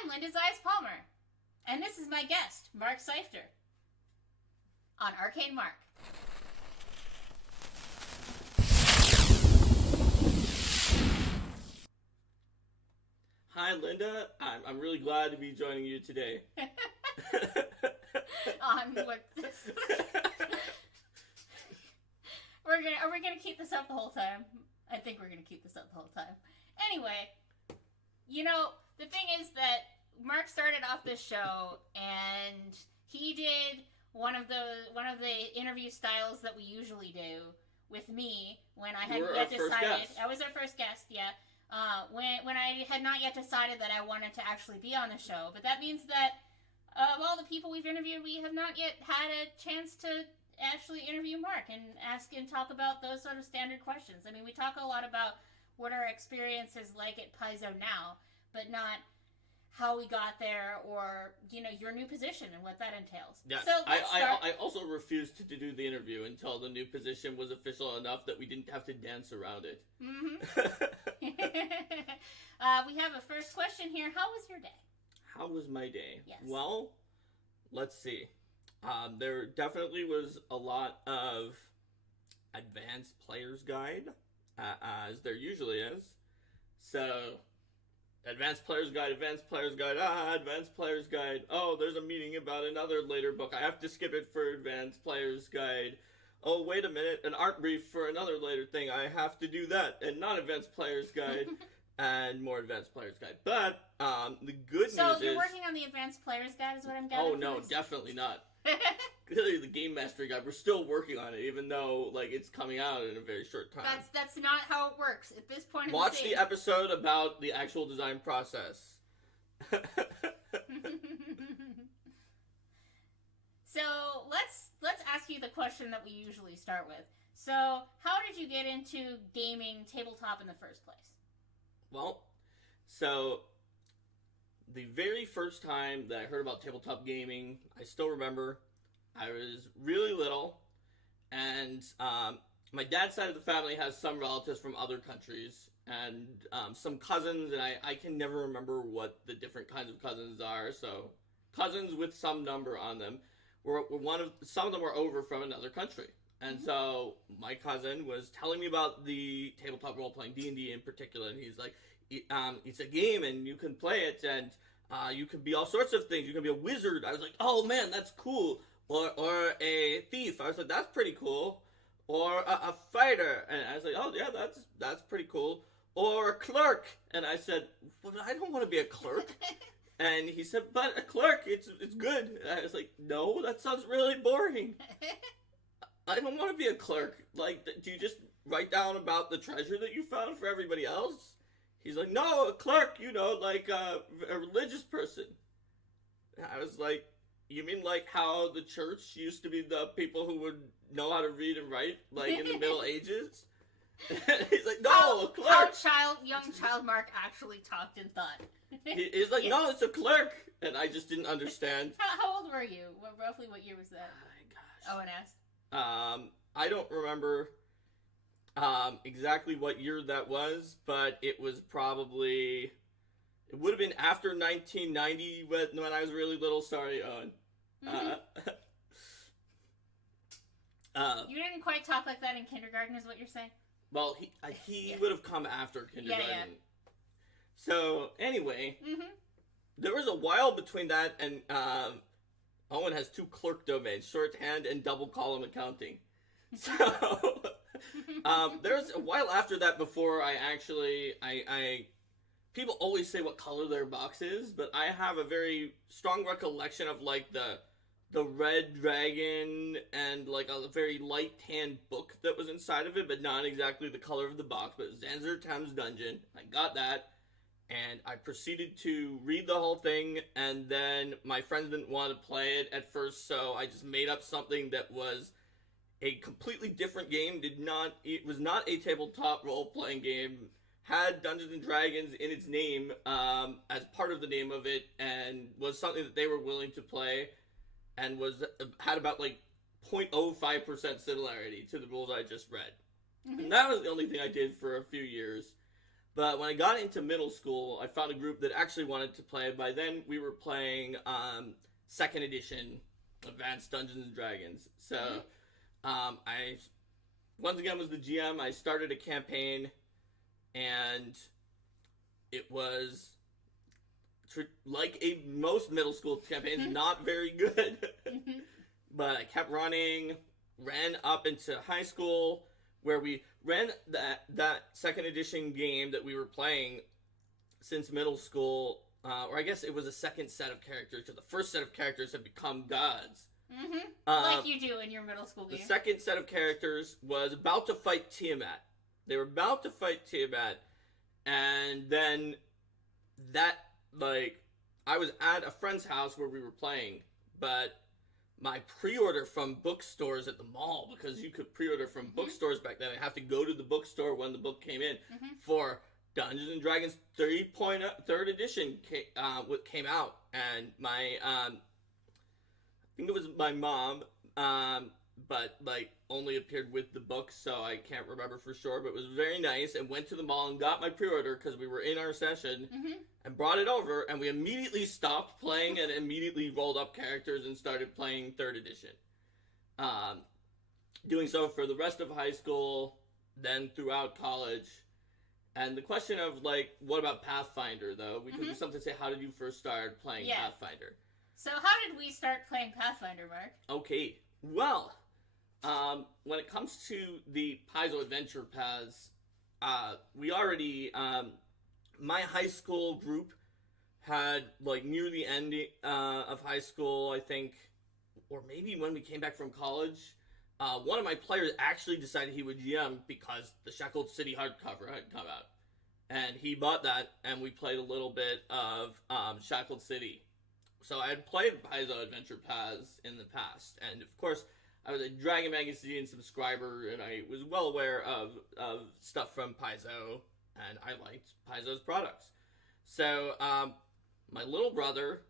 I'm Linda Zeiss Palmer, and this is my guest, Mark Seifter, on Arcane Mark. Hi, Linda. I'm really glad to be joining you today. Are we gonna keep this up the whole time? I think we're gonna keep this up the whole time. Anyway, you know, the thing is that Mark started off this show and he did one of the interview styles that we usually do with me when I hadn't yet decided. I was our first guest, yeah. When I had not yet decided that I wanted to actually be on the show. But that means that of all the people we've interviewed, we have not yet had a chance to actually interview Mark and ask and talk about those sort of standard questions. I mean, we talk a lot about what our experience is like at Paizo now, but not how we got there or, you know, your new position and what that entails. Yes. So I also refused to do the interview until the new position was official enough that we didn't have to dance around it. Mm-hmm. We have a first question here. How was your day? How was my day? Yes. Well, let's see. There definitely was a lot of advanced player's guide, as there usually is. So, advanced player's guide, advanced player's guide, advanced player's guide. Oh, there's a meeting about another later book. I have to skip it for advanced player's guide. Oh, wait a minute, an art brief for another later thing. I have to do that, and not advanced player's guide, and more advanced player's guide. But, the good news is... So, you're working on the advanced player's guide is what I'm getting? Oh, no, definitely not. Clearly, the game mastery guide, we're still working on it, even though, like, it's coming out in a very short time. That's not how it works at this point in Watch the episode about the actual design process. So, let's ask you the question that we usually start with. So, how did you get into gaming tabletop in the first place? Well, so the very first time that I heard about tabletop gaming, I still remember, I was really little, and my dad's side of the family has some relatives from other countries, and some cousins, and I can never remember what the different kinds of cousins are, so cousins with some number on them, some of them were over from another country. And so my cousin was telling me about the tabletop role-playing, D&D in particular, and he's like, it's a game, and you can play it, and you can be all sorts of things. You can be a wizard. I was like, oh man, that's cool. Or a thief. I was like, that's pretty cool. Or a fighter. And I was like, oh yeah, that's pretty cool. Or a clerk. And I said, well, I don't want to be a clerk. And he said, but a clerk, it's good. And I was like, no, that sounds really boring. I don't want to be a clerk. Like, do you just write down about the treasure that you found for everybody else? He's like, no, a clerk, you know, like a religious person. I was like, you mean like how the church used to be the people who would know how to read and write, like in the Middle Ages? He's like, no, a clerk. How young child Mark actually talked and thought. He's like, no, it's a clerk. And I just didn't understand. How old were you? Roughly what year was that? Oh, my gosh. ONS? I don't remember exactly what year that was, but it was probably... It would have been after 1990 when I was really little. Sorry, Owen. You didn't quite talk like that in kindergarten, is what you're saying? Well, he would have come after kindergarten. Yeah. So, anyway, there was a while between that and Owen has 2 clerk domains, shorthand and double column accounting. So, there was a while after that before I actually, people always say what color their box is, but I have a very strong recollection of, like, the red dragon and, like, a very light tan book that was inside of it, but not exactly the color of the box, but Zanzer Thames Dungeon. I got that, and I proceeded to read the whole thing, and then my friends didn't want to play it at first, so I just made up something that was a completely different game. It was not a tabletop role-playing game, had Dungeons and Dragons in its name as part of the name of it, and was something that they were willing to play, and had about like 0.05% similarity to the rules I just read. And that was the only thing I did for a few years. But when I got into middle school, I found a group that actually wanted to play. By then, we were playing 2nd edition Advanced Dungeons and Dragons. So, I once again was the GM. I started a campaign, and it was like most middle school campaigns, not very good. But I kept running, ran up into high school, where we ran that 2nd edition game that we were playing since middle school, or I guess it was a second set of characters, because the first set of characters had become gods. Like you do in your middle school game. The second set of characters was about to fight Tiamat. They were about to fight Tiamat, and then I was at a friend's house where we were playing, but my pre-order from bookstores at the mall, because you could pre-order from bookstores back then. I have to go to the bookstore when the book came in for Dungeons and Dragons 3rd edition came out, and my I think it was my mom, but only appeared with the book, so I can't remember for sure. But it was very nice, and went to the mall and got my pre-order because we were in our session, and brought it over, and we immediately stopped playing and immediately rolled up characters and started playing 3rd edition. Doing so for the rest of high school, then throughout college. And the question of what about Pathfinder though? We could do something to say, how did you first start playing Pathfinder? So how did we start playing Pathfinder, Mark? Okay, well, when it comes to the Paizo Adventure Paths, we already, my high school group had, near the end of high school, I think, or maybe when we came back from college, one of my players actually decided he would GM because the Shackled City hardcover had come out. And he bought that, and we played a little bit of Shackled City. So I had played Paizo Adventure Paths in the past, and of course, I was a Dragon Magazine subscriber, and I was well aware of stuff from Paizo, and I liked Paizo's products. So, my little brother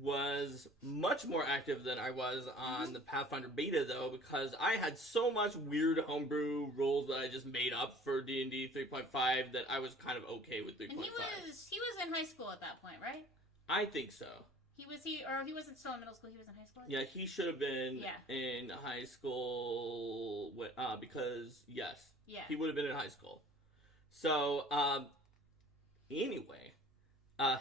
was much more active than I was on the Pathfinder beta, though, because I had so much weird homebrew rules that I just made up for D&D 3.5 that I was kind of okay with 3.5. And he was in high school at that point, right? I think so. He wasn't still in middle school, he was in high school? Yeah, he should have been in high school, because, yes, he would have been in high school. So, anyway, I've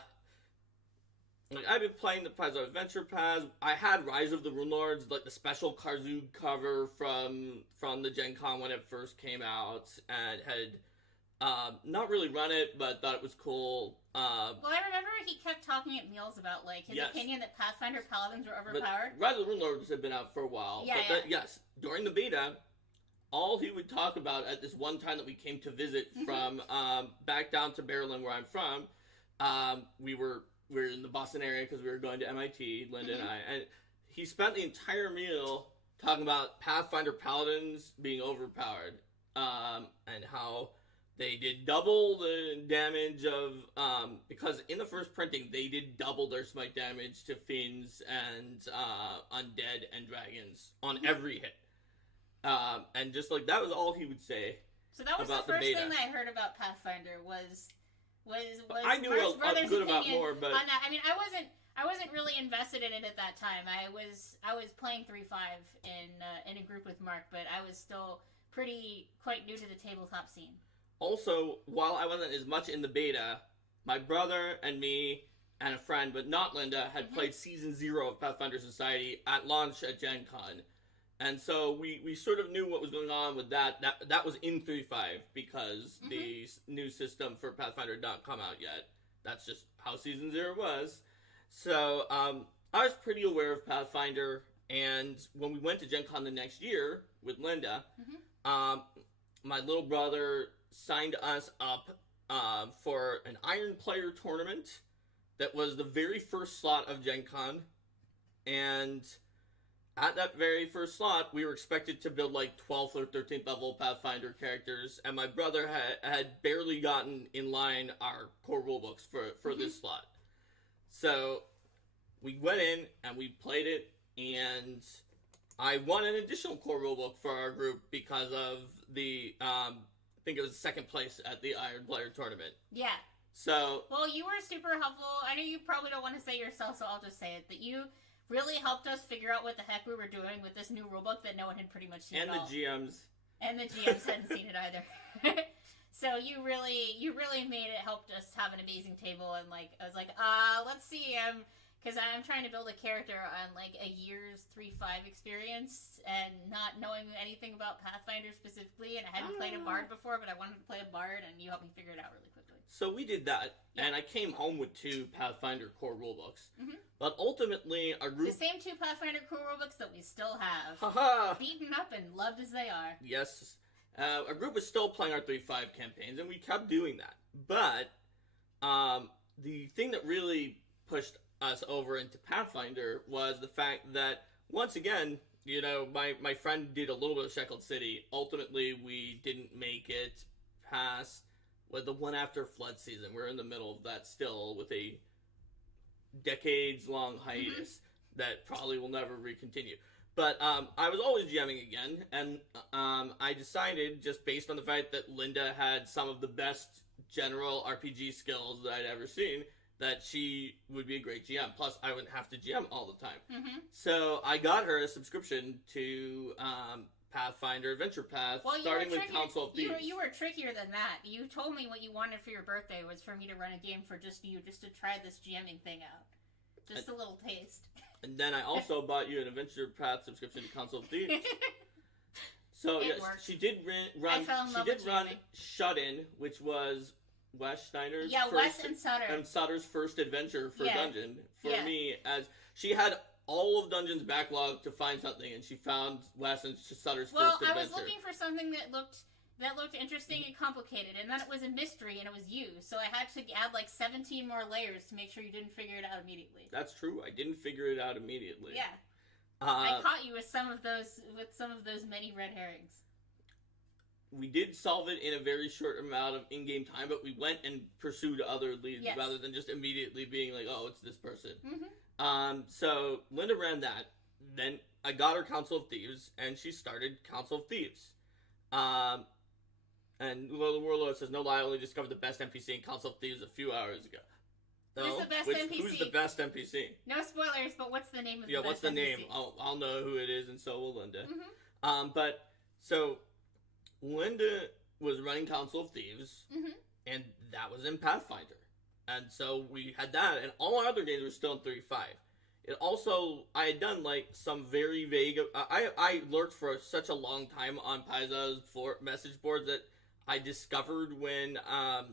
been playing the Paizo Adventure Paths. I had Rise of the Rune Lords, the special Karzug cover from the Gen Con when it first came out, and had not really run it, but thought it was cool. Well, I remember he kept talking at meals about his opinion that Pathfinder Paladins were overpowered. But Rise of the Rune Lords had been out for a while. Yes, during the beta, all he would talk about at this one time that we came to visit from back down to Maryland, where I'm from, we were in the Boston area because we were going to MIT, Linda and I, and he spent the entire meal talking about Pathfinder Paladins being overpowered, and how they did double the damage of, because in the first printing, they did double their smite damage to fiends and undead and dragons on every hit. And just that was all he would say. So that was the first thing that I heard about Pathfinder was I knew Mark's a good about more, but on that. I mean, I wasn't really invested in it at that time. I was playing 3.5 in a group with Mark, but I was still quite new to the tabletop scene. Also, while I wasn't as much in the beta, my brother and me and a friend, but not Linda, had played Season 0 of Pathfinder Society at launch at Gen Con. And so we sort of knew what was going on with that. That was in 3.5 because the new system for Pathfinder had not come out yet. That's just how Season 0 was. So I was pretty aware of Pathfinder, and when we went to Gen Con the next year with Linda, my little brother signed us up for an Iron Player tournament that was the very first slot of Gen Con, and at that very first slot, we were expected to build 12th or 13th level Pathfinder characters, and my brother had barely gotten in line our core rulebooks for this slot. So we went in and we played it, and I won an additional core rulebook for our group because of the think it was second place at the Iron Player tournament. Yeah. So... Well, you were super helpful. I know you probably don't want to say it yourself, so I'll just say it. That you really helped us figure out what the heck we were doing with this new rulebook that no one had pretty much seen and at all. And the GMs hadn't seen it either. So you really made it, helped us have an amazing table, and like I was like, let's see, because I'm trying to build a character on like a year's 3.5 experience and not knowing anything about Pathfinder specifically, and I hadn't played a bard before, but I wanted to play a bard, and you helped me figure it out really quickly. So we did that, and I came home with 2 Pathfinder core rulebooks. But ultimately, our group... The same 2 Pathfinder core rulebooks that we still have. Haha! Beaten up and loved as they are. Yes. Our group was still playing our 3.5 campaigns, and we kept doing that. But the thing that really pushed us over into Pathfinder was the fact that, once again, you know, my friend did a little bit of Sheckled City. Ultimately, we didn't make it past... With the one after Flood season, we're in the middle of that still with a decades-long hiatus that probably will never recontinue. But I was always GMing again, and I decided, just based on the fact that Linda had some of the best general RPG skills that I'd ever seen, that she would be a great GM. Plus, I wouldn't have to GM all the time. So I got her a subscription to... Pathfinder Adventure Path, starting with Council of Thieves. You were trickier than that. You told me what you wanted for your birthday was for me to run a game for just you, just to try this GMing thing out. Just a little taste. And then I also bought you an Adventure Path subscription to Council of Thieves. So yes, she did run Shut In, which was Wes Schneider's Wes and Sutter. And Sutter's first adventure for Dungeon. For me, as she had all of Dungeon's backlog to find something, and she found Wes and Sutter's first adventure. Well, I was looking for something that looked interesting and complicated, and then it was a mystery, and it was you. So I had to add like 17 more layers to make sure you didn't figure it out immediately. That's true. I didn't figure it out immediately. Yeah. I caught you with some of those many red herrings. We did solve it in a very short amount of in-game time, but we went and pursued other leads rather than just immediately being like, oh, it's this person. So Linda ran that. Then I got her Council of Thieves, and she started Council of Thieves. And Warlord says, no lie, I only discovered the best NPC in Council of Thieves a few hours ago. Who's the best NPC? Who's the best NPC? No spoilers, but what's the name of the best NPC? Yeah, what's the name? I'll know who it is, and so will Linda. But, so, Linda was running Council of Thieves, and that was in Pathfinder. And so we had that, and all our other games were still in 3.5. It also, I had done, like, some very vague... I lurked for such a long time on Paizo's message boards that I discovered when, I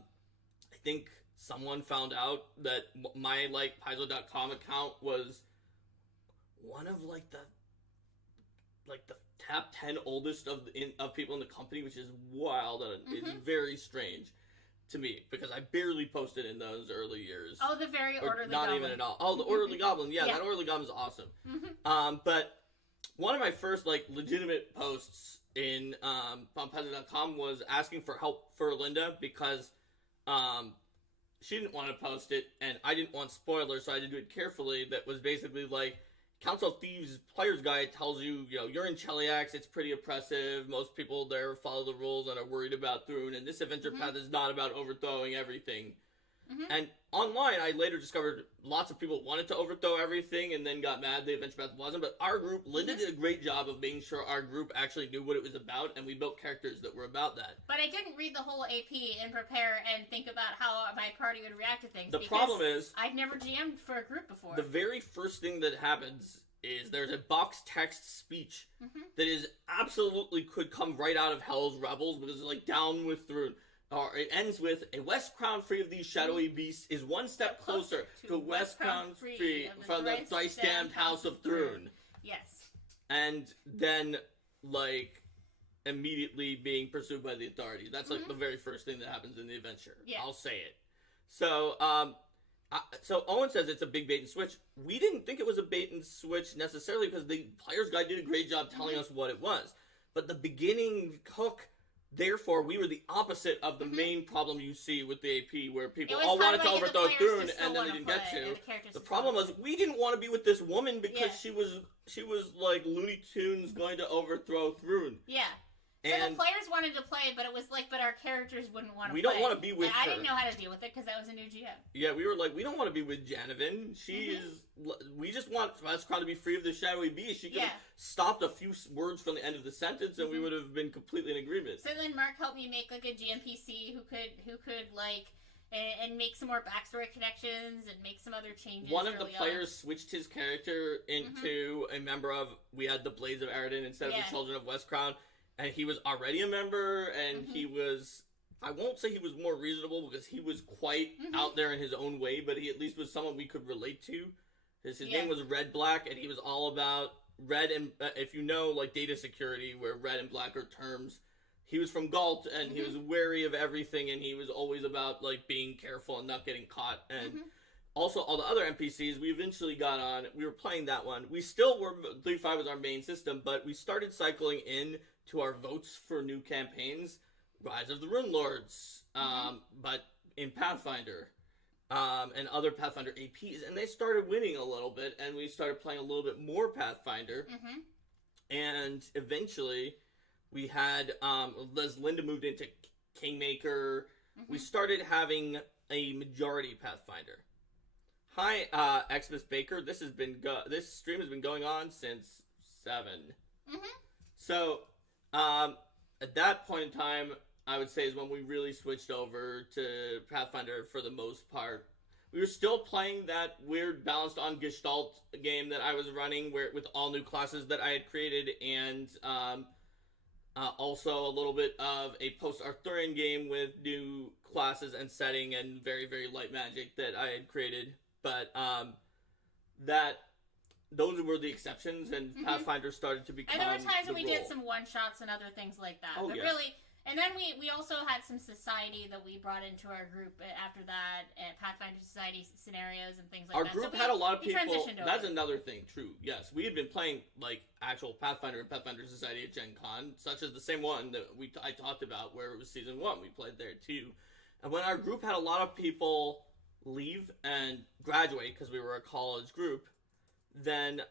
think someone found out that my, like, Paizo.com account was one of, like, the top 10 oldest of people in the company, which is wild, and it's very strange to me, because I barely posted in those early years. Oh, the very Orderly Goblin. Not even at all. Oh, the Orderly Goblin. Yeah, that Orderly Goblin is awesome. But one of my first, like, legitimate posts in on Paizo.com was asking for help for Linda, because she didn't want to post it, and I didn't want spoilers, so I had to do it carefully. That was basically like, Council of Thieves Player's Guide tells you, you know, you're in Cheliax, it's pretty oppressive, most people there follow the rules and are worried about Thrune, and this adventure path is not about overthrowing everything. And online, I later discovered lots of people wanted to overthrow everything and then got mad the adventure path wasn't, but our group, Linda did a great job of making sure our group actually knew what it was about, and we built characters that were about that. But I didn't read the whole AP and prepare and think about how my party would react to things. The problem is, I'd never GM'd for a group before. The very first thing that happens is there's a box text speech that is absolutely could come right out of Hell's Rebels, because it's like, down with Thrune. Or it ends with, a West Crown free of these shadowy beasts is one step closer to West Crown free from the thrice-damned House of Thrune. Yes. And then, like, immediately being pursued by the authorities. That's, like, the very first thing that happens in the adventure. Yeah. I'll say it. So, so Owen says it's a big bait and switch. We didn't think it was a bait and switch necessarily, because the Player's Guide did a great job telling us what it was. But the beginning hook... Therefore, we were the opposite of the main problem you see with the AP, where people all wanted to overthrow Thrune and then they didn't get to. The problem was, we didn't want to be with this woman because she was like Looney Tunes going to overthrow Thrune. Yeah. So the players wanted to play, but it was like, but our characters wouldn't want to play. We don't want to be with her. I didn't know how to deal with it because I was a new GM. Yeah, we were like, we don't want to be with Janivin. She is... We just want Westcrown to be free of the shadowy beast. She could have stopped a few words from the end of the sentence, and we would have been completely in agreement. So then Mark helped me make like a GMPC who could like... And make some more backstory connections and make some other changes. One of the players switched his character into a member of... We had the Blades of Aridin instead of the Children of Westcrown. And he was already a member, and he was... I won't say he was more reasonable, because he was quite out there in his own way, but he at least was someone we could relate to. His name was Red Black, and he was all about red and... if you know, like, data security, where red and black are terms... He was from Galt, and he was wary of everything, and he was always about, like, being careful and not getting caught. And also, all the other NPCs, we eventually got on. We were playing that one. We still were... 3.5 was our main system, but we started cycling in to our votes for new campaigns. Rise of the Rune Lords, but in Pathfinder, and other Pathfinder APs. And they started winning a little bit, and we started playing a little bit more Pathfinder. And eventually... We had, as Linda moved into Kingmaker, we started having a majority Pathfinder. Hi, Xmas Baker. This stream has been going on since 7. So, at that point in time, I would say is when we really switched over to Pathfinder for the most part. We were still playing that weird balanced on Gestalt game that I was running, with all new classes that I had created, and, also a little bit of a post-Arthurian game with new classes and setting and very, very light magic that I had created. But those were the exceptions, and Pathfinder started to become... And there were times when we did some one-shots and other things like that. Oh, but really... And then we also had some society that we brought into our group after that, Pathfinder Society scenarios and things like that. Our group had a lot of people. That's another thing, true. Yes, we had been playing like actual Pathfinder and Pathfinder Society at Gen Con, such as the same one that I talked about, where it was season 1. We played there too. And when our group had a lot of people leave and graduate because we were a college group, then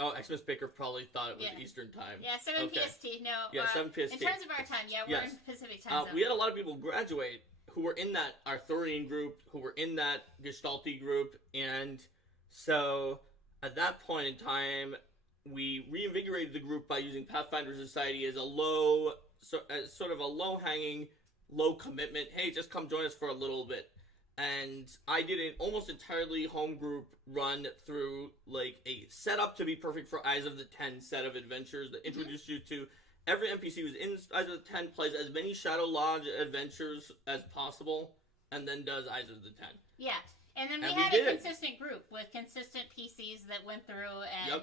Xmas Baker probably thought it was Eastern time. Yeah, 7 PST. No. Yeah, 7 PST. In terms of our time, we're in Pacific time zone. We had a lot of people graduate who were in that Arthurian group, who were in that Gestalty group, and so at that point in time, we reinvigorated the group by using Pathfinder Society as sort of a low-hanging, low-commitment, hey, just come join us for a little bit. And I did an almost entirely home group run through, like, a setup to be perfect for Eyes of the Ten set of adventures that introduced you to every NPC who's in Eyes of the Ten, plays as many Shadow Lodge adventures as possible, and then does Eyes of the Ten. Yeah. And then we had a consistent group with consistent PCs that went through and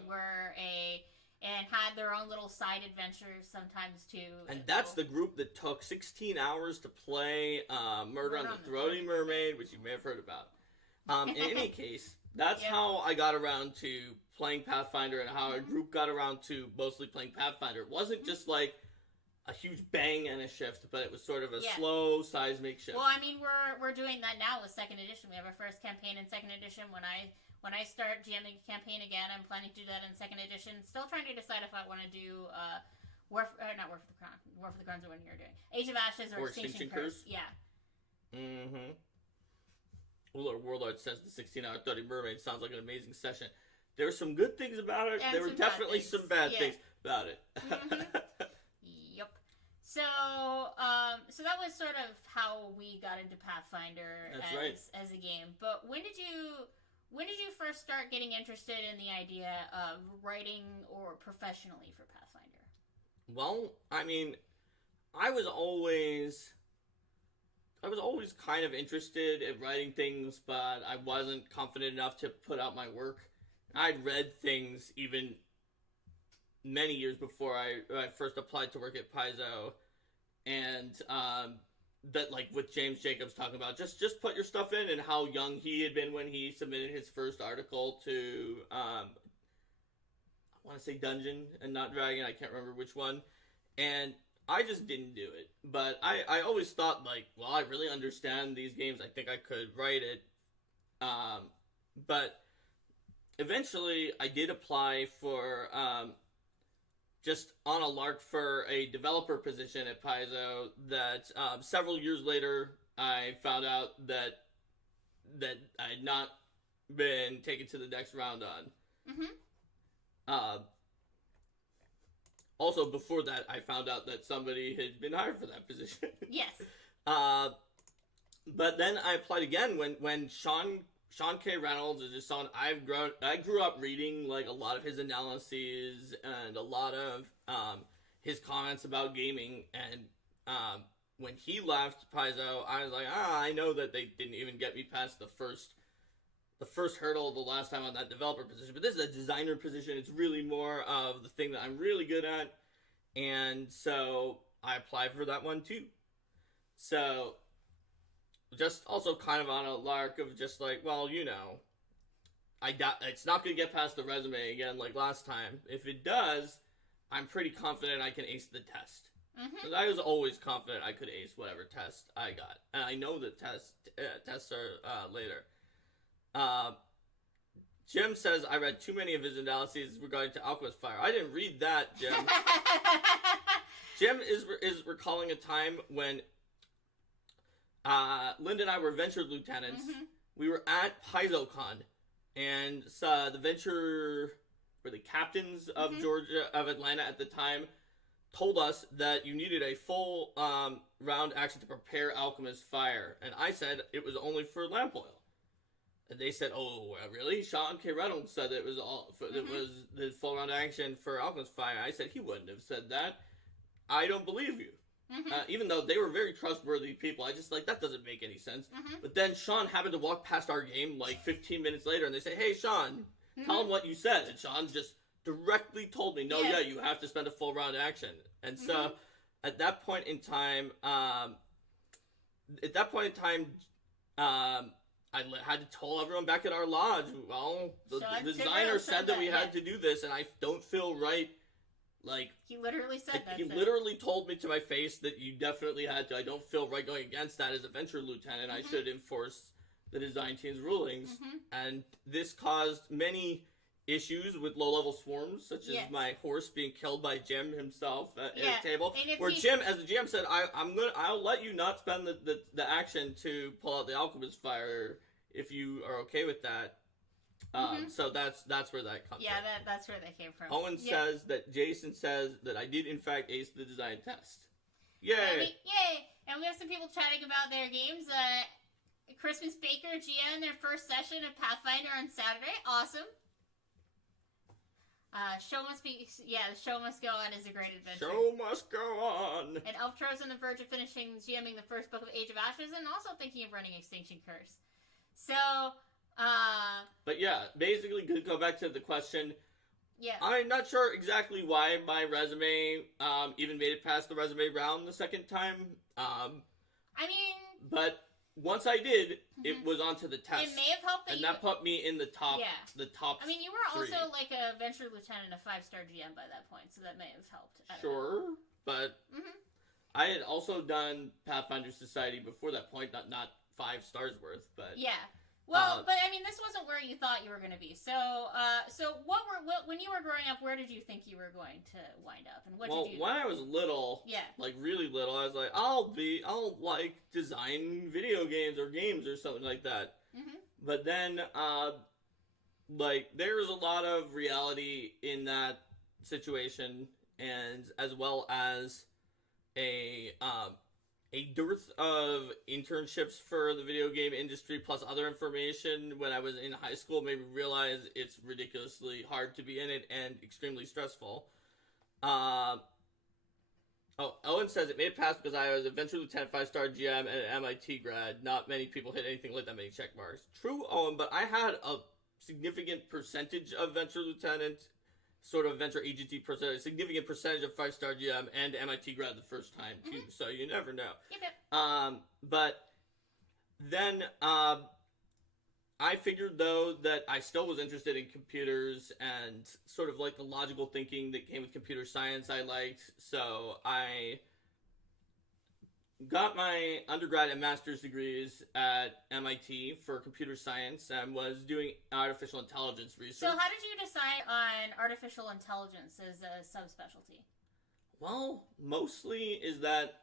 and had their own little side adventures sometimes too. And that's the group that took 16 hours to play Murder on the Throaty Mermaid, which you may have heard about. In any case, that's how I got around to playing Pathfinder and how our group got around to mostly playing Pathfinder. It wasn't just like a huge bang and a shift, but it was sort of a slow seismic shift. Well, I mean, we're doing that now with 2nd edition. We have our first campaign in 2nd edition. When I start GMing a campaign again, I'm planning to do that in 2nd edition. Still trying to decide if I want to do War for the Crown. War for the Crown's the one you're doing. Age of Ashes or Extinction Curse. Yeah. Warlord says the 16-hour 30 Mermaid sounds like an amazing session. There were some good things about it. And there were definitely some bad things about it. Yep. So that was sort of how we got into Pathfinder as a game. But when did you first start getting interested in the idea of writing or professionally for Pathfinder? Well, I mean, I was always kind of interested in writing things, but I wasn't confident enough to put out my work. I'd read things even many years before I first applied to work at Paizo, and that, like, with James Jacobs talking about just put your stuff in, and how young he had been when he submitted his first article to I want to say Dungeon and not Dragon, I can't remember which one, and I just didn't do it. But I always thought, like, well, I really understand these games, I think I could write it. But eventually I did apply for just on a lark for a developer position at Paizo that several years later I found out that I had not been taken to the next round on. Also, before that, I found out that somebody had been hired for that position. Yes. But then I applied again when Sean K. Reynolds is just someone I grew up reading like a lot of his analyses and a lot of his comments about gaming, and when he left Paizo, I was like, I know that they didn't even get me past the first hurdle the last time on that developer position, but this is a designer position. It's really more of the thing that I'm really good at, and so I applied for that one too. So just also kind of on a lark of just like, well, you know, it's not going to get past the resume again like last time. If it does, I'm pretty confident I can ace the test. Because I was always confident I could ace whatever test I got. And I know that tests are later. Jim says, I read too many of his analyses regarding to Alchemist Fire. I didn't read that, Jim. Jim is recalling a time when Linda and I were venture lieutenants. We were at PaizoCon, and the venture, or the captains of Atlanta at the time, told us that you needed a full round action to prepare Alchemist Fire, and I said it was only for lamp oil. And they said, "Oh, really?" Sean K. Reynolds said it was it was the full round action for Alchemist Fire. I said he wouldn't have said that. I don't believe you. Even though they were very trustworthy people, I just like that doesn't make any sense. But then Sean happened to walk past our game like 15 minutes later, and they say, "Hey, Sean, tell him what you said." And Sean just directly told me, "No, yeah, you have to spend a full round action." And so, at that point in time, I had to tell everyone back at our lodge, well, the designer said that we had to do this, and I don't feel right. Like, he literally said that. He literally told me to my face that you definitely had to. I don't feel right going against that as a venture lieutenant. I should enforce the design team's rulings. And this caused many issues with low-level swarms, such as my horse being killed by Jim himself at a table. Where Jim, as the GM said, I'll let you not spend the action to pull out the Alchemist Fire if you are okay with that. So that's where that comes from. Yeah, that's where that came from. Owen says that Jason says that I did in fact ace the design test. Yay! Yay! And we have some people chatting about their games. Christmas Baker GM their first session of Pathfinder on Saturday. Awesome. The show must go on is a great adventure. Show must go on. And Elftro's on the verge of finishing GMing the first book of Age of Ashes and also thinking of running Extinction Curse. So, but yeah, basically, to go back to the question, yeah, I'm not sure exactly why my resume even made it past the resume round the second time. But once I did, it was onto the test. It may have helped that put me in the top. Yeah. The top. I mean, you were also like a venture lieutenant, a 5-star GM by that point, so that may have helped. Sure, but I had also done Pathfinder Society before that point, not 5 stars worth, but yeah. Well, but I mean, this wasn't where you thought you were going to be. So, when you were growing up, where did you think you were going to wind up, and what did you do? When I was little, like really little, I was like, I'll like design video games or games or something like that. But then, like, there's a lot of reality in that situation, and as well as a dearth of internships for the video game industry plus other information when I was in high school made me realize it's ridiculously hard to be in it and extremely stressful. Owen says it made it past because I was a venture lieutenant, 5-star GM, and an MIT grad. Not many people hit anything like that many check marks. True, Owen, but I had a significant percentage of venture lieutenant, sort of venture agency percentage, a significant percentage of 5-star GM and MIT grad the first time too, so you never know. But then I figured though that I still was interested in computers and sort of like the logical thinking that came with computer science I liked, so I got my undergrad and master's degrees at MIT for computer science and was doing artificial intelligence research. So how did you decide on artificial intelligence as a subspecialty? Well, mostly is that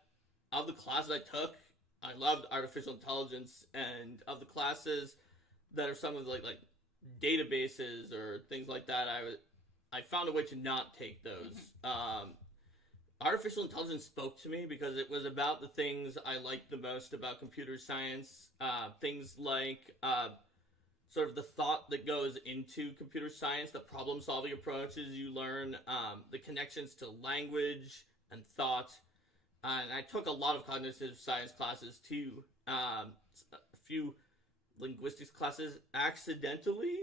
of the classes I took, I loved artificial intelligence, and of the classes that are some of like databases or things like that, I found a way to not take those. Artificial intelligence spoke to me because it was about the things I liked the most about computer science. Things like sort of the thought that goes into computer science, the problem-solving approaches you learn, the connections to language and thought. And I took a lot of cognitive science classes too. A few linguistics classes accidentally.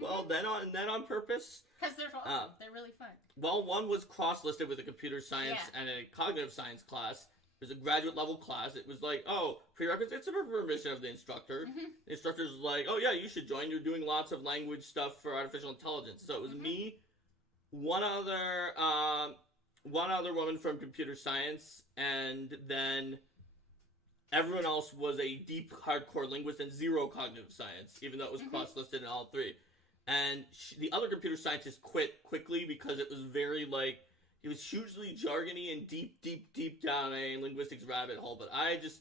Well, then on purpose. Because they're awesome. They're really fun. Well, one was cross-listed with a computer science and a cognitive science class. It was a graduate level class. It was like, oh, prerequisites of permission of the instructor. The instructor's like, oh yeah, you should join. You're doing lots of language stuff for artificial intelligence. So it was me, one other woman from computer science, and then everyone else was a deep, hardcore linguist and zero cognitive science, even though it was cross-listed in all three. And the other computer scientist quit quickly because it was very, it was hugely jargony and deep down a linguistics rabbit hole. But I just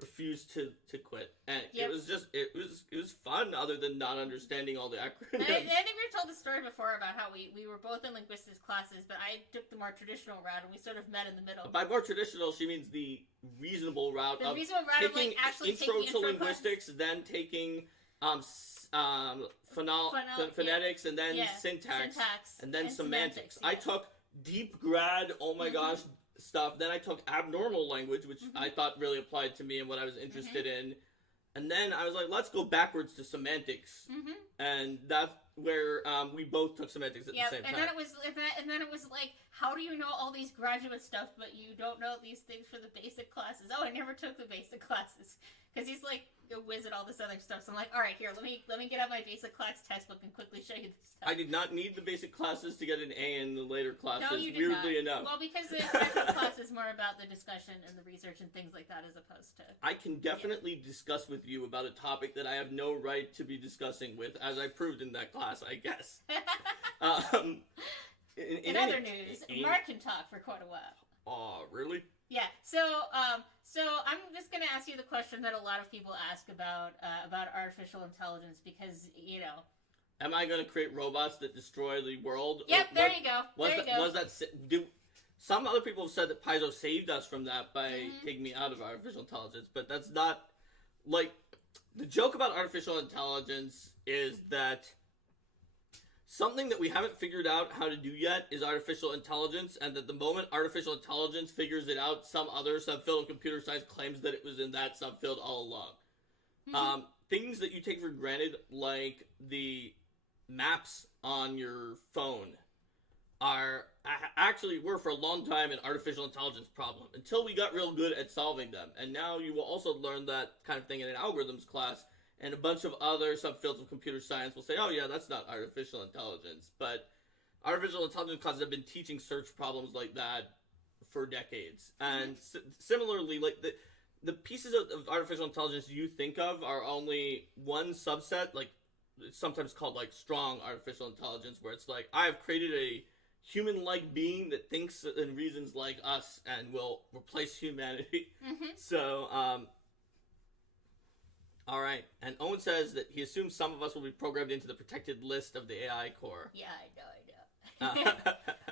refused to quit. And it was fun other than not understanding all the acronyms. I think we've told the story before about how we were both in linguistics classes, but I took the more traditional route and we sort of met in the middle. By more traditional, she means the reasonable route of taking intro to linguistics, then taking phonetics, and then syntax, and then semantics. I took deep grad, oh my gosh, stuff. Then I took abnormal language, which I thought really applied to me and what I was interested in. And then I was like, let's go backwards to semantics. And that's where we both took semantics at the same time. And then it was like, how do you know all these graduate stuff, but you don't know these things for the basic classes? Oh, I never took the basic classes. Because he's like a whiz at all this other stuff. So I'm like, all right, here, let me get out my basic class textbook and quickly show you this stuff. I did not need the basic classes to get an A in the later classes. No, you did weirdly not. enough. Well, because the graduate class is more about the discussion and the research and things like that, as opposed to. I can definitely discuss with you about a topic that I have no right to be discussing with, as I proved in that class, I guess. In other news, Mark can talk for quite a while. Oh, really? Yeah. So I'm just gonna ask you the question that a lot of people ask about artificial intelligence because Am I gonna create robots that destroy the world? Yep. There you go. Some other people have said that Paizo saved us from that by taking me out of artificial intelligence, but that's not the joke about artificial intelligence is that something that we haven't figured out how to do yet is artificial intelligence, and that the moment artificial intelligence figures it out, some other subfield of computer science claims that it was in that subfield all along. Things that you take for granted, like the maps on your phone, were for a long time an artificial intelligence problem, until we got real good at solving them. And now you will also learn that kind of thing in an algorithms class, and a bunch of other subfields of computer science will say, oh yeah, that's not artificial intelligence. But artificial intelligence classes have been teaching search problems like that for decades. And similarly, the pieces of artificial intelligence you think of are only one subset, it's sometimes called strong artificial intelligence, where it's like, I've created a human-like being that thinks and reasons like us and will replace humanity. So, all right. And Owen says that he assumes some of us will be programmed into the protected list of the AI core. Yeah, I know.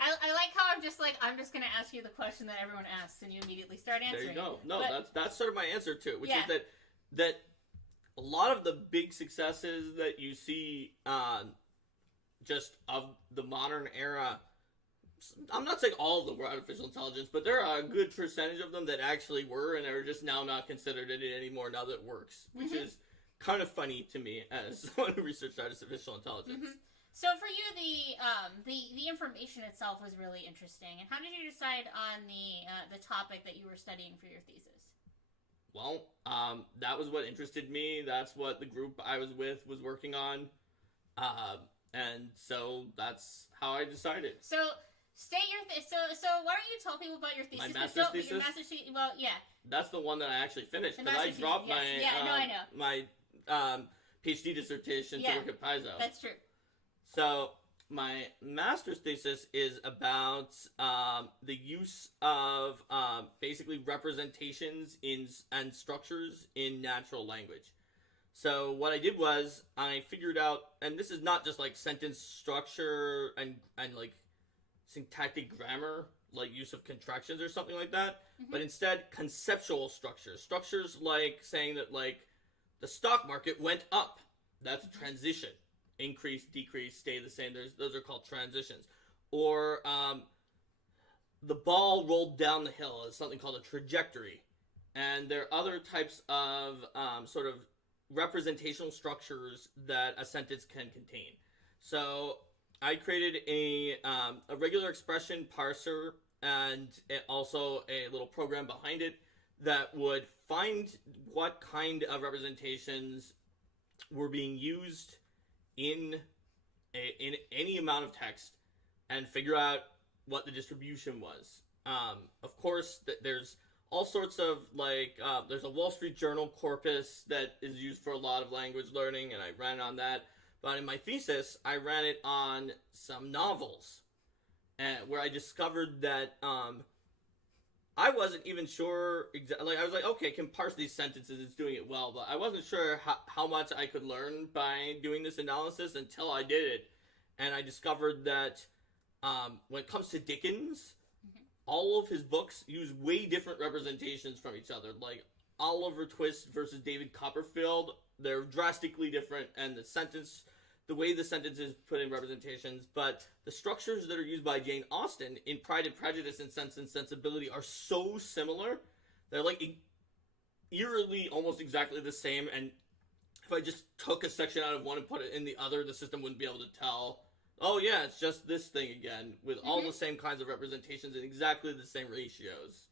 I like how I'm just going to ask you the question that everyone asks, and you immediately start answering. There you go. No, that's sort of my answer to it, which is that a lot of the big successes that you see just of the modern era, I'm not saying all of them were artificial intelligence, but there are a good percentage of them that actually were and are just now not considered it anymore now that it works, which is kind of funny to me as someone who researched artificial intelligence. So for you, the information itself was really interesting. And how did you decide on the topic that you were studying for your thesis? Well, that was what interested me. That's what the group I was with was working on. And so that's how I decided. So state your so why don't you tell people about your thesis? My master's thesis? Your master's thesis. Well, yeah. that's the one that I actually finished. The Because I master's dropped thesis, yes. my, I know. my PhD dissertation to work at Paizo. That's true. So my master's thesis is about the use of basically representations and structures in natural language. So what I did was I figured out, and this is not just like sentence structure and like syntactic grammar, like use of contractions or something like that, but instead conceptual structures like saying that like the stock market went up. That's a transition. Increase, decrease, stay the same. Those are called transitions. Or the ball rolled down the hill is something called a trajectory. And there are other types of sort of representational structures that a sentence can contain. So I created a regular expression parser and also a little program behind it that would find what kind of representations were being used in any amount of text and figure out what the distribution was. Of course, there's all sorts of like there's a Wall Street Journal corpus that is used for a lot of language learning, and I ran on that. But in my thesis, I ran it on some novels, where I discovered that I wasn't even sure exactly. Like I was like, okay, I can parse these sentences; it's doing it well. But I wasn't sure how much I could learn by doing this analysis until I did it, and I discovered that when it comes to Dickens, all of his books use way different representations from each other. Like Oliver Twist versus David Copperfield, they're drastically different, and the way the sentence is put in representations, but the structures that are used by Jane Austen in Pride and Prejudice and Sense and Sensibility are so similar. They're like eerily almost exactly the same, and if I just took a section out of one and put it in the other, the system wouldn't be able to tell, oh yeah, it's just this thing again, with all the same kinds of representations and exactly the same ratios.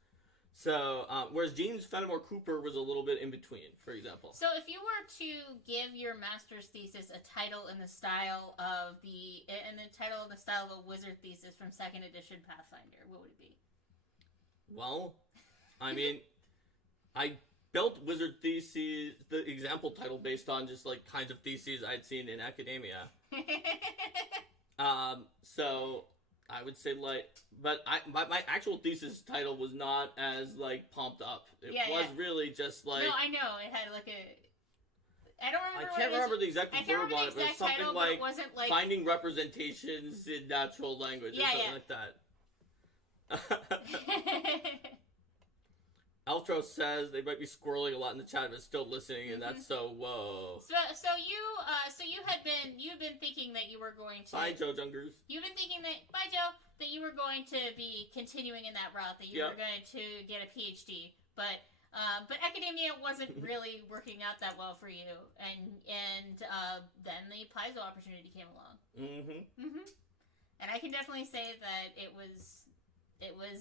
So, whereas James Fenimore Cooper was a little bit in between, for example. So if you were to give your master's thesis a title in the style of the wizard thesis from 2nd edition Pathfinder, what would it be? Well, I mean, I built wizard theses, the example title based on just like kinds of theses I'd seen in academia. So I would say like, but my actual thesis title was not as like pumped up. It was really just like. No, I know it had like a. I don't remember. I can't remember the exact verb on it, but it's something title, like, it wasn't like finding representations in natural language or something like that. Altro says they might be squirreling a lot in the chat, but still listening, and that's so whoa. So you've been thinking that you were going to. Bye, Joe Jungers. You've been thinking that you were going to be continuing in that route, that you were going to get a PhD, but academia wasn't really working out that well for you, and then the Paizo opportunity came along. And I can definitely say that it was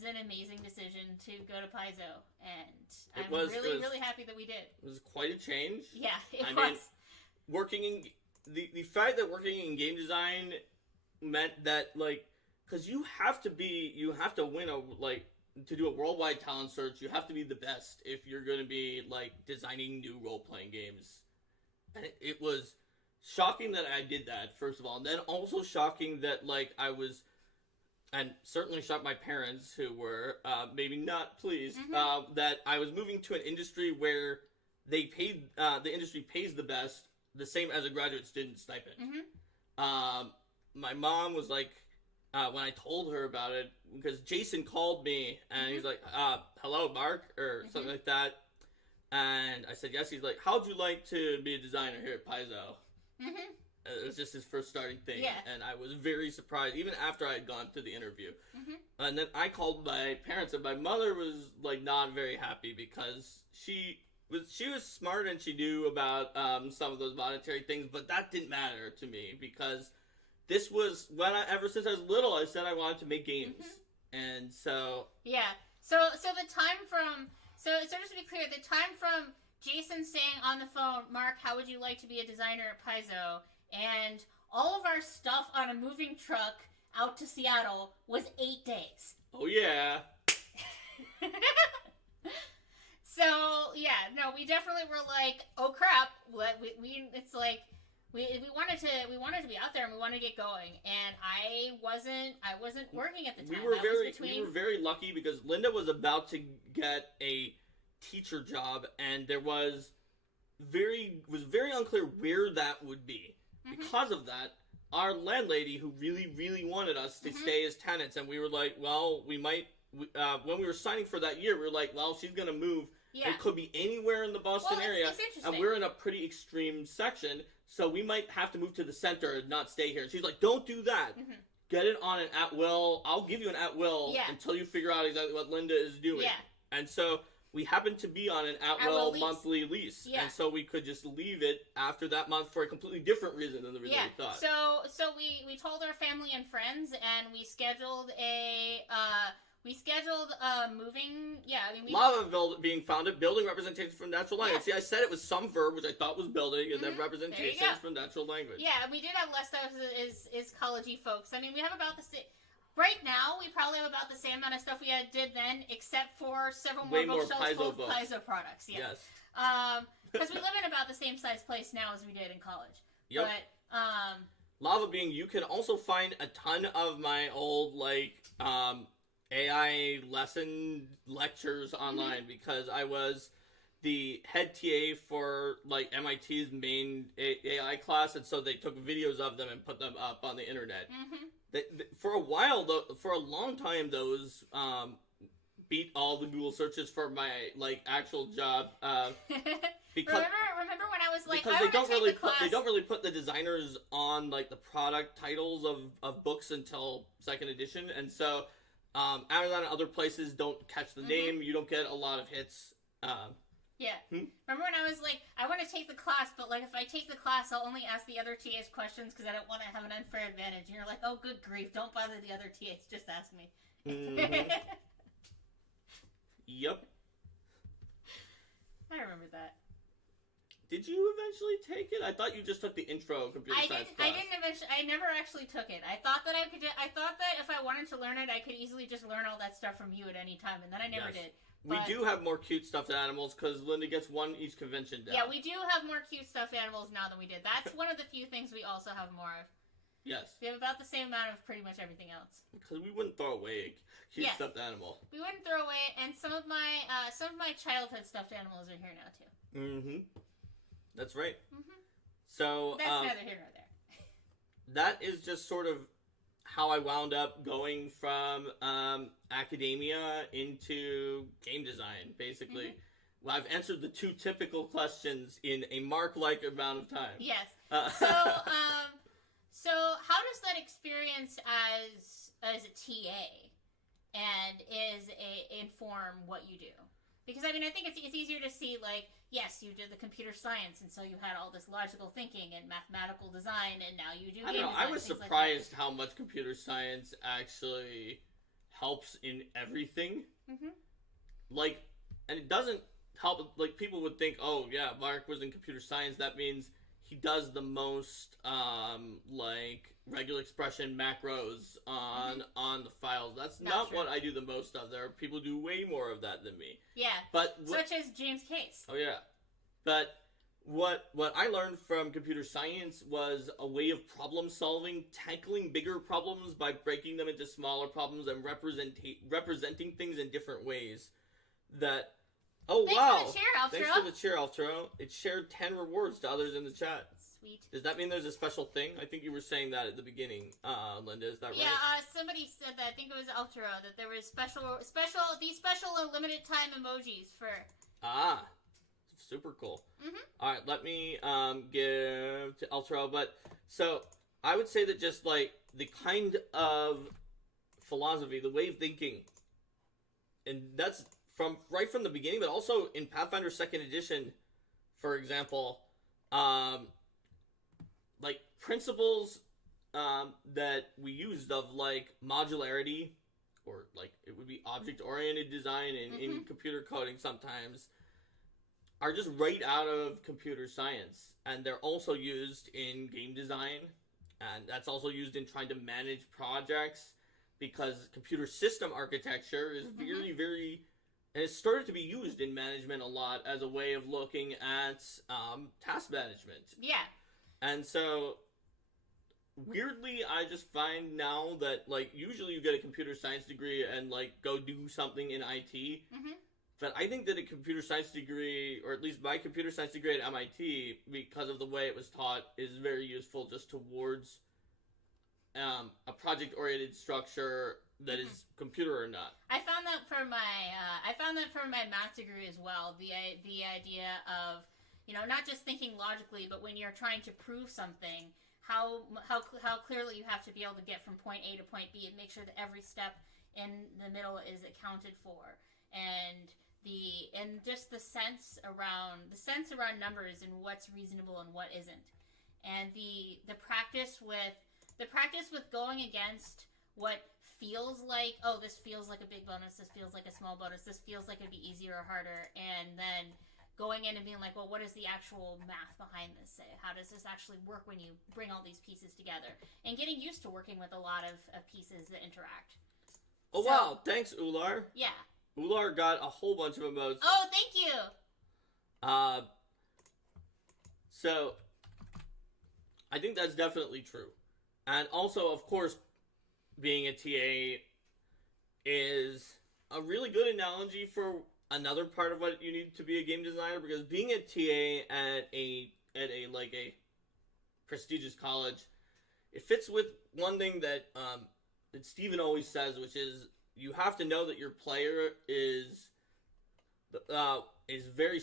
an amazing decision to go to Paizo, and I'm really happy that we did. It was quite a change. Yeah, I mean, working in the fact that working in game design meant that like, because you have to win to do a worldwide talent search, you have to be the best if you're going to be like designing new role-playing games. And it was shocking that I did that, first of all, and then also shocking that like I was. And certainly shocked my parents, who were maybe not pleased that I was moving to an industry where the industry pays the same as a graduate student stipend. My mom was like, when I told her about it, because Jason called me and he's like, "Hello, Mark," or something like that, and I said yes. He's like, "How'd you like to be a designer here at Paizo?" It was just his first starting thing, and I was very surprised, even after I had gone to the interview. And then I called my parents, and my mother was like not very happy because she was smart and she knew about some of those monetary things, but that didn't matter to me because this was ever since I was little, I said I wanted to make games, and so So the time from so just to be clear, the time from Jason saying on the phone, "Mark, how would you like to be a designer at Paizo?" and all of our stuff on a moving truck out to Seattle was 8 days. Oh, yeah. So yeah, no, we definitely were like, oh crap, it's like we wanted to be out there and we wanted to get going, and I wasn't working at the time. We were very lucky because Linda was about to get a teacher job, and there was very unclear where that would be. Mm-hmm. Because of that, our landlady, who really wanted us to stay as tenants, and we were like, well, we might. When we were signing for that year, we were like, well, she's gonna move. Yeah. It could be anywhere in the Boston area, and we're in a pretty extreme section, so we might have to move to the center and not stay here. And she's like, don't do that. Mm-hmm. Get it on an at-will. I'll give you an at-will until you figure out exactly what Linda is doing. Yeah. And so we happened to be on an at-will monthly lease. Yeah. And so we could just leave it after that month for a completely different reason than the reason we thought. So we told our family and friends, and we scheduled moving. Yeah, I mean, being founded, building representations from natural language. Yeah. See, I said it was some verb, which I thought was building, and then representations from natural language. Yeah, we did have less stuff as college-y folks. I mean, we have about the same. Right now, we probably have about the same amount of stuff we did then, except for several more bookshelves full of Paizo products. Yeah. Yes. Because we live in about the same size place now as we did in college. Yep. But Lava being, you can also find a ton of my old AI lesson lectures online because I was the head TA for MIT's main AI class, and so they took videos of them and put them up on the internet. Mm-hmm. For a while, for a long time, those beat all the Google searches for my actual job. Because remember when I was like, because they don't really put the designers on the product titles of books until second edition, and so. Amazon and other places don't catch the name. You don't get a lot of hits. Yeah. Remember when I was like, I want to take the class, but if I take the class, I'll only ask the other TAs questions because I don't want to have an unfair advantage. And you're like, oh, good grief, don't bother the other TAs, just ask me. Mm-hmm. Yep. I remember that. Did you eventually take it? I thought you just took the intro computer science class. I didn't eventually. I never actually took it. I thought that I thought that if I wanted to learn it, I could easily just learn all that stuff from you at any time, and then I never did. We do have more cute stuffed animals because Linda gets one each convention down. Yeah, we do have more cute stuffed animals now than we did. That's one of the few things we also have more of. Yes. We have about the same amount of pretty much everything else. Because we wouldn't throw away a cute stuffed animal. We wouldn't throw away, and some of my childhood stuffed animals are here now too. Mm-hmm. That's right. Mm-hmm. So that's neither here nor there. That is just sort of how I wound up going from academia into game design, basically. Mm-hmm. Well, I've answered the two typical questions in a Mark-like amount of time. Yes. So how does that experience as a TA and inform what you do? Because, I mean, I think it's easier to see, yes, you did the computer science, and so you had all this logical thinking and mathematical design, and now you do game design. I was surprised how much computer science actually helps in everything. Mm-hmm. And it doesn't help, people would think, oh, yeah, Mark was in computer science, that means he does the most, regular expression macros on the files. That's not what I do the most of. There are people who do way more of that than me. Yeah. Such as James Case. Oh, yeah. But what I learned from computer science was a way of problem solving, tackling bigger problems by breaking them into smaller problems and representing things in different ways. That, oh, Thanks wow. For the cheer, Altro. Thanks for the cheer, Altro. It shared 10 rewards to others in the chat. Sweet. Does that mean there's a special thing? I think you were saying that at the beginning, Linda. Is that right? Yeah, somebody said that. I think it was Altro, that there was these special limited time emojis for... Ah, super cool. Mm-hmm. All right, let me give to Altro. But, so, I would say that just, the kind of philosophy, the way of thinking, and that's right from the beginning, but also in Pathfinder 2nd Edition, for example, principles that we used of modularity, or it would be object-oriented design in computer coding sometimes, are just right out of computer science, and they're also used in game design, and that's also used in trying to manage projects, because computer system architecture is very, very And it started to be used in management a lot as a way of looking at task management. Yeah. And so, weirdly, I just find now that, like, usually you get a computer science degree and, like, go do something in IT. Mm-hmm. But I think that a computer science degree, or at least my computer science degree at MIT, because of the way it was taught, is very useful just towards a project-oriented structure that is computer or not. I found that for my math degree as well. The idea of, you know, not just thinking logically, but when you're trying to prove something, how clearly you have to be able to get from point A to point B and make sure that every step in the middle is accounted for, and just the sense around numbers and what's reasonable and what isn't, and the practice with going against what feels like, oh, this feels like a big bonus, this feels like a small bonus, this feels like it'd be easier or harder, and then going in and being like, well, what is the actual math behind this say? How does this actually work when you bring all these pieces together? And getting used to working with a lot of pieces that interact. Oh, so, wow. Thanks, Ular. Yeah. Ular got a whole bunch of emotes. Oh, thank you! So, I think that's definitely true. And also, of course, being a TA is a really good analogy for another part of what you need to be a game designer, because being a TA at a prestigious college, it fits with one thing that Steven always says, which is you have to know that your player is very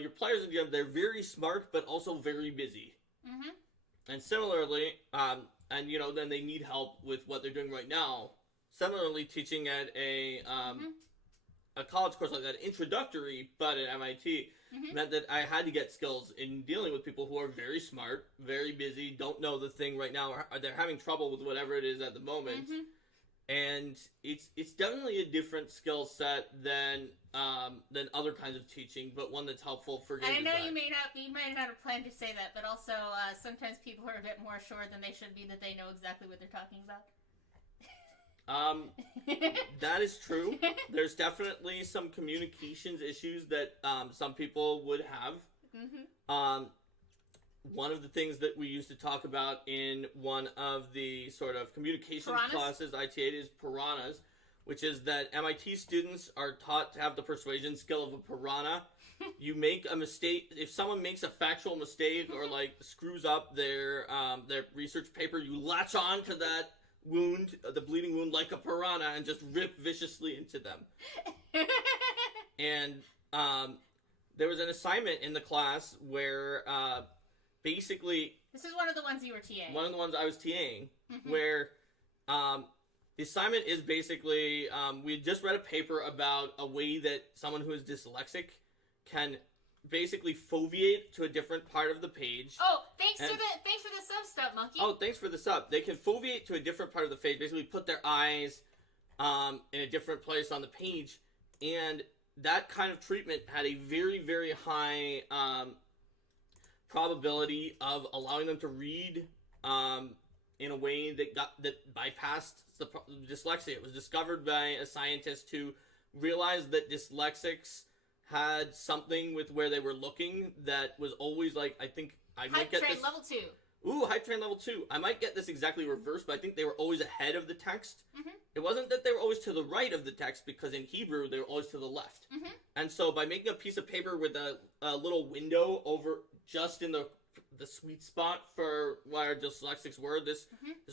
your players in the game, they're very smart but also very busy. Mm-hmm. And similarly, and you know, then they need help with what they're doing right now. Similarly, teaching at a college course like that, introductory, but at MIT, meant that I had to get skills in dealing with people who are very smart, very busy, don't know the thing right now, or they're having trouble with whatever it is at the moment. Mm-hmm. And it's definitely a different skill set than other kinds of teaching, but one that's helpful for game design. I know you might not have planned to say that, but also sometimes people are a bit more sure than they should be that they know exactly what they're talking about. That is true. There's definitely some communications issues that some people would have. Mm-hmm. One of the things that we used to talk about in one of the sort of communications classes I TA'd is piranhas, which is that MIT students are taught to have the persuasion skill of a piranha. You make a mistake, if someone makes a factual mistake or like screws up their research paper, you latch on to that wound, the bleeding wound, like a piranha and just rip viciously into them. And there was an assignment in the class where basically... This is one of the ones you were TAing. One of the ones I was TAing, where the assignment is basically, we had just read a paper about a way that someone who is dyslexic can basically foveate to a different part of the page. Oh, thanks for the sub stuff, Monkey. Oh, thanks for the sub. They can foveate to a different part of the page, basically put their eyes in a different place on the page, and that kind of treatment had a very, very high probability of allowing them to read in a way that bypassed the dyslexia. It was discovered by a scientist who realized that dyslexics had something with where they were looking that was always like, I think I might get this... Hype train level 2. Ooh, hype train level 2. I might get this exactly reversed, but I think they were always ahead of the text. Mm-hmm. It wasn't that they were always to the right of the text, because in Hebrew, they were always to the left. Mm-hmm. And so by making a piece of paper with a little window over just in the sweet spot for where dyslexics were, this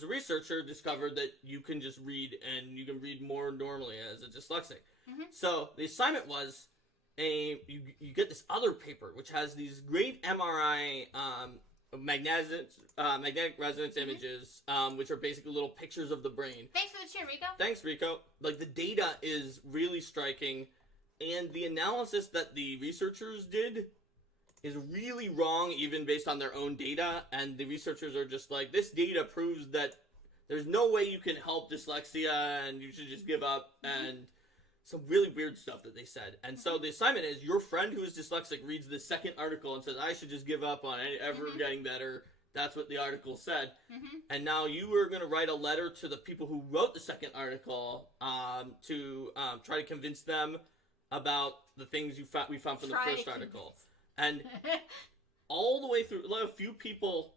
researcher discovered that you can just read, and you can read more normally as a dyslexic. Mm-hmm. So the assignment was... you get this other paper which has these great MRI magnetic resonance images, which are basically little pictures of the brain. Thanks for the cheer, Rico. Thanks, Rico. Like, the data is really striking, and the analysis that the researchers did is really wrong, even based on their own data, and the researchers are just like, this data proves that there's no way you can help dyslexia, and you should just give up, and some really weird stuff that they said. And so the assignment is, your friend who is dyslexic reads the second article and says, I should just give up on ever getting better. That's what the article said. Mm-hmm. And now you are going to write a letter to the people who wrote the second article to try to convince them about the things we found from the Try first to article. And all the way through, a few people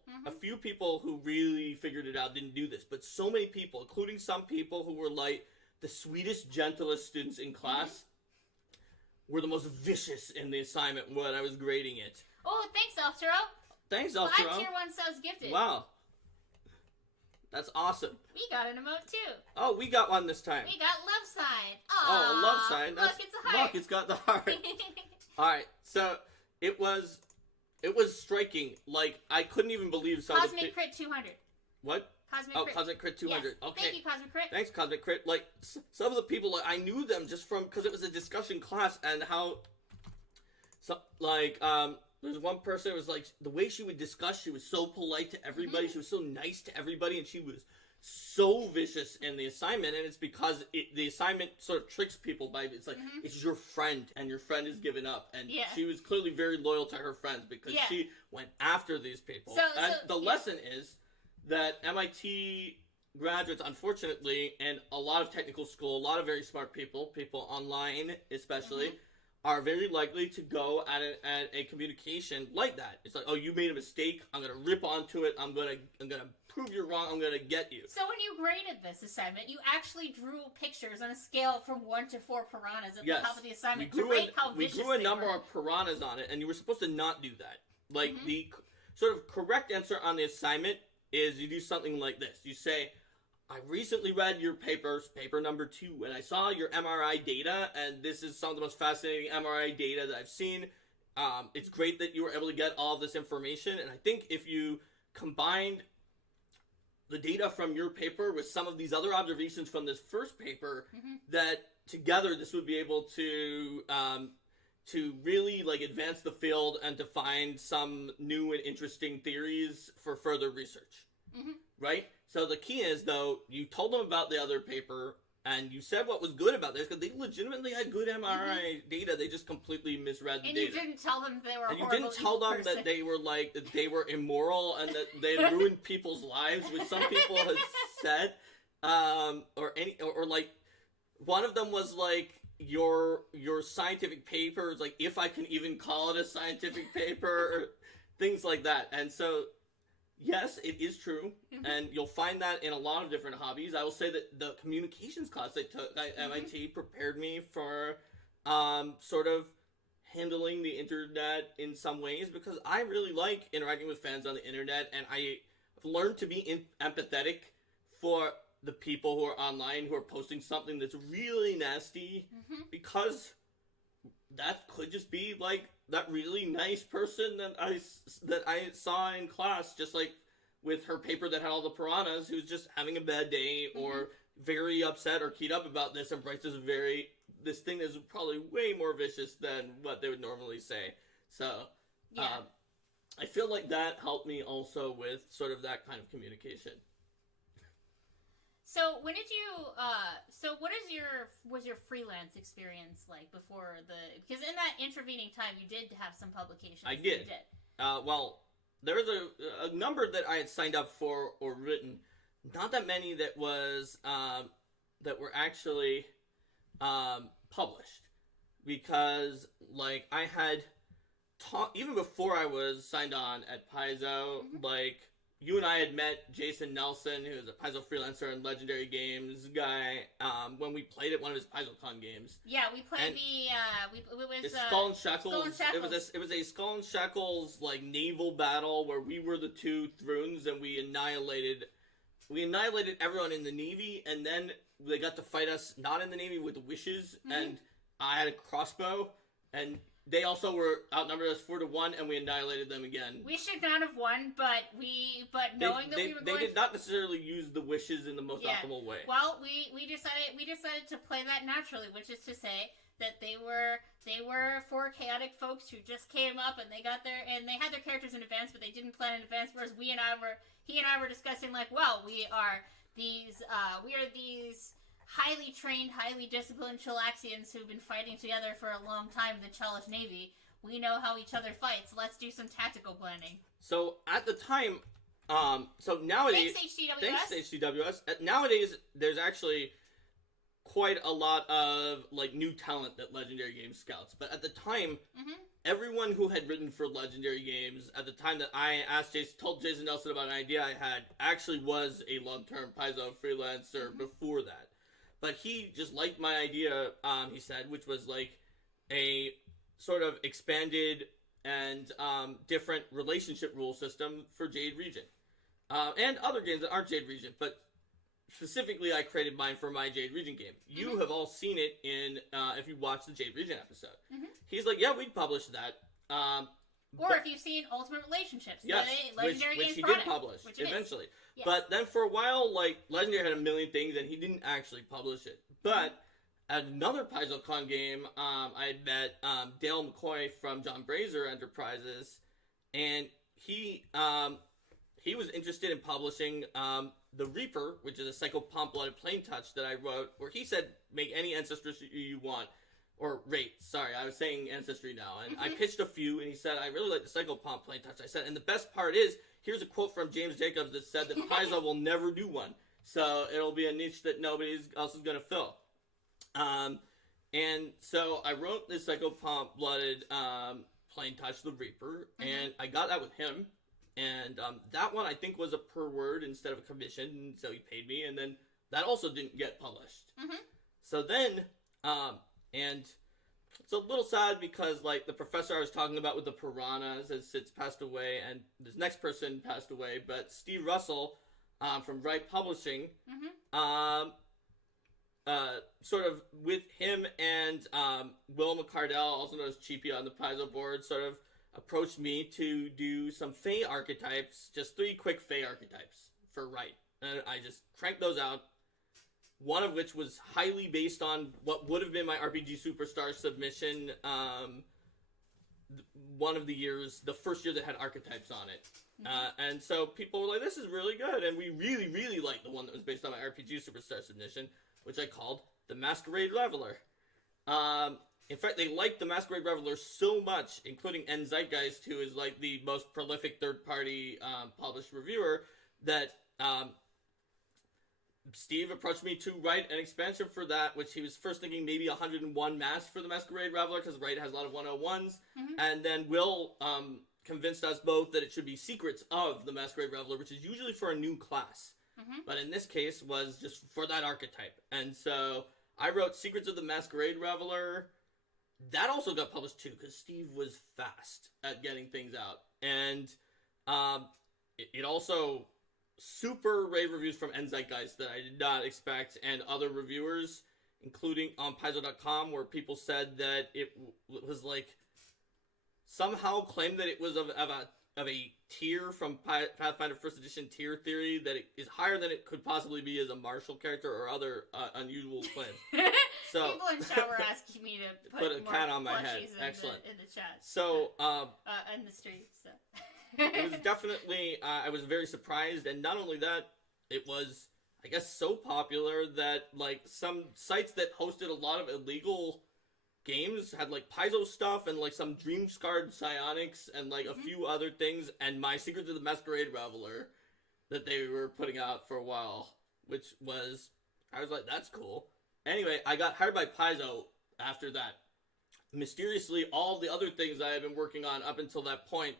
who really figured it out didn't do this, but so many people, including some people who were like the sweetest, gentlest students in class, were the most vicious in the assignment when I was grading it. Oh, thanks, Elftero. Thanks, Elftero. 5 tier 1 subs gifted. Wow. That's awesome. We got an emote too. Oh, we got one this time. We got love sign. Aww, oh, a love sign. Look, it's a heart. Look, it's got the heart. Alright, so it was striking. Like, I couldn't even believe some Cosmic of the... Crit 200. What? Cosmic Crit 200. Yes. Okay. Thank you, Cosmic Crit. Thanks, Cosmic Crit. Like, some of the people, like, I knew them just from, because it was a discussion class, and how, there's one person, it was like, the way she would discuss, she was so polite to everybody, she was so nice to everybody, and she was so vicious in the assignment, and it's because the assignment sort of tricks people by, it's like, it's your friend, and your friend is giving up, and she was clearly very loyal to her friends, because she went after these people. And the lesson is that MIT graduates, unfortunately, and a lot of technical school, a lot of very smart people online especially, are very likely to go at a communication like that. It's like, oh, you made a mistake, I'm going to rip onto it, I'm going to prove you're wrong, I'm going to get you. So when you graded this assignment, you actually drew pictures on a scale from 1 to 4 piranhas at the top of the assignment. We drew a number of piranhas on it, and you were supposed to not do that. Like, the sort of correct answer on the assignment is you do something like this. You say, I recently read your paper number 2, and I saw your MRI data, and this is some of the most fascinating MRI data that I've seen. It's great that you were able to get all of this information, and I think if you combined the data from your paper with some of these other observations from this first paper, that together this would be able to really, like, advance the field and to find some new and interesting theories for further research. Right? So the key is, though, you told them about the other paper, and you said what was good about this, because they legitimately had good MRI data, they just completely misread the data. And you didn't tell them they were a horrible And you didn't tell them person. that they were, like, that they were immoral, and that they had ruined people's lives, which some people have said, or like, one of them was, like, your scientific paper is, like, if I can even call it a scientific paper, or things like that. And so, yes, it is true, and you'll find that in a lot of different hobbies. I will say that the communications class I took at MIT prepared me for sort of handling the internet in some ways, because I really like interacting with fans on the internet, and I've learned to be empathetic for the people who are online who are posting something that's really nasty, because that could just be like that really nice person that I saw in class, just like with her paper that had all the piranhas, who's just having a bad day or very upset or keyed up about this, and Bryce is this thing is probably way more vicious than what they would normally say. So I feel like that helped me also with sort of that kind of communication. So when did you, was your freelance experience like before because in that intervening time you did have some publications. I did. Well, there was a number that I had signed up for or written, not that many that was, that were actually, published, because, like, I had even before I was signed on at Paizo, like, you and I had met Jason Nelson, who is a Paizo freelancer and Legendary Games guy, when we played at one of his PaizoCon games. Yeah, we played it was Skull and Shackles. Skull and Shackles. It was a Skull and Shackles, like, naval battle where we were the two Thrones, and we annihilated everyone in the Navy, and then they got to fight us not in the Navy with wishes, and I had a crossbow, and they also were outnumbered us 4-1, and we annihilated them again. We should not have won, but knowing that we were going, they did not necessarily use the wishes in the most optimal way. Well, we decided to play that naturally, which is to say that they were 4 chaotic folks who just came up, and they had their characters in advance, but they didn't plan in advance. Whereas he and I were discussing, like, well, we are these highly trained, highly disciplined Chilaxians who've been fighting together for a long time in the Chalish Navy. We know how each other fights. Let's do some tactical planning. So at the time, so nowadays, thanks HDWS. Thanks HDWS. Nowadays, there's actually quite a lot of like new talent that Legendary Games scouts. But at the time, everyone who had written for Legendary Games at the time that I told Jason Nelson about an idea I had actually was a long-term Paizo freelancer before that. But he just liked my idea, he said, which was like a sort of expanded and different relationship rule system for Jade Region. And other games that aren't Jade Region, but specifically I created mine for my Jade Region game. You have all seen it in, if you watch the Jade Region episode. He's like, yeah, we'd publish that. Or if you've seen Ultimate Relationships, yes, Legendary which Games he product, did publish which it eventually. Yes. But then for a while, like, Legendary had a million things and he didn't actually publish it. But at another PaizoCon game, I had met Dale McCoy from John Brazier Enterprises, and he was interested in publishing The Reaper, which is a Psychopomp-blooded plain touch that I wrote, where he said, make any ancestry you want. Or rate, sorry, I was saying ancestry now. And I pitched a few, and he said, I really like the Psychopomp plain touch. I said, and the best part is, here's a quote from James Jacobs that said that Paizo will never do one. So it'll be a niche that nobody else is going to fill. And so I wrote this Psychopomp-blooded plain touch, The Reaper, and I got that with him. And that one I think was a per word instead of a commission, and so he paid me, and then that also didn't get published. So then, and it's a little sad because, like, the professor I was talking about with the piranhas has since passed away, and this next person passed away, but Steve Russell from Wright Publishing, sort of with him and Will McCardell, also known as Cheapy on the Paizo board, sort of approached me to do some Fae archetypes, just 3 quick Fae archetypes for Wright. And I just cranked those out. One of which was highly based on what would have been my RPG Superstar submission one of the years, the first year that had archetypes on it. And so people were like, this is really good. And we really, really liked the one that was based on my RPG Superstar submission, which I called the Masquerade Reveler. In fact, they liked the Masquerade Reveler so much, including N Zeitgeist, who is like the most prolific third-party published reviewer, that Steve approached me to write an expansion for that, which he was first thinking maybe 101 masks for the Masquerade Reveler, because Wright has a lot of 101s. And then Will convinced us both that it should be Secrets of the Masquerade Reveler, which is usually for a new class. But in this case was just for that archetype. And so I wrote Secrets of the Masquerade Reveler. That also got published too, because Steve was fast at getting things out. And it also super rave reviews from N Zeitgeist that I did not expect, and other reviewers, including on Paizo.com, where people said that it was like somehow claimed that it was of a tier from Pathfinder First Edition tier theory, that it is higher than it could possibly be as a martial character or other unusual claims. So people in chat were asking me to put a cat on my head. Excellent. In the chat. So in the streets. So. It was definitely, I was very surprised, and not only that, it was, I guess, so popular that, like, some sites that hosted a lot of illegal games had, like, Paizo stuff and, like, some Dream-Scarred Psionics and, like, a few other things, and my Secrets of the Masquerade Reveler that they were putting out for a while, which was, I was like, that's cool. Anyway, I got hired by Paizo after that. Mysteriously, all the other things I had been working on up until that point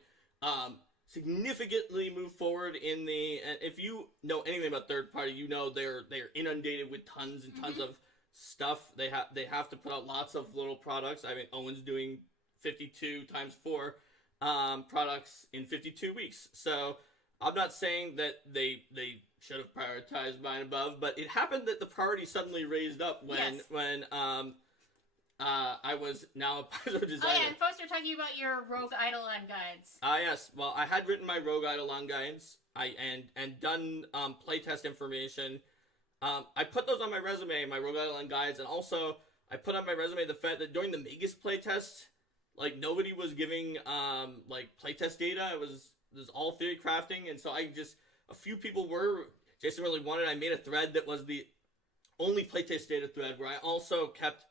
significantly moved forward in the, and if you know anything about third party, you know they're inundated with tons and tons of stuff. They have to put out lots of little products. I mean, Owen's doing 52 times 4 products in 52 weeks. So I'm not saying that they should have prioritized mine above, but it happened that the priority suddenly raised up when I was now a Paizo designer. Oh yeah, and folks are talking about your Rogue Eidolon guides. Yes. Well, I had written my Rogue Eidolon guides, and done playtest information. I put those on my resume, my Rogue Eidolon guides, and also I put on my resume the fact that during the Magus playtest, like, nobody was giving like playtest data. It was all theory crafting, and so a few people were. Jason really wanted. I made a thread that was the only playtest data thread, where I also kept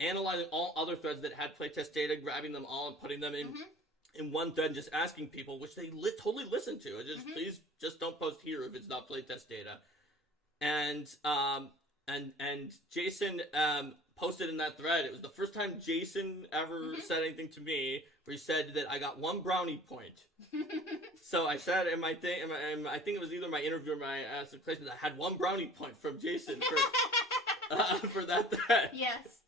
analyzing all other threads that had playtest data, grabbing them all and putting them in one thread, just asking people, which they totally listened to. Please just don't post here if it's not playtest data. And and Jason posted in that thread. It was the first time Jason ever said anything to me where he said that I got 1 brownie point. So I said in my thing, I think it was either my interview or my question, that I had 1 brownie point from Jason for that thread. Yes.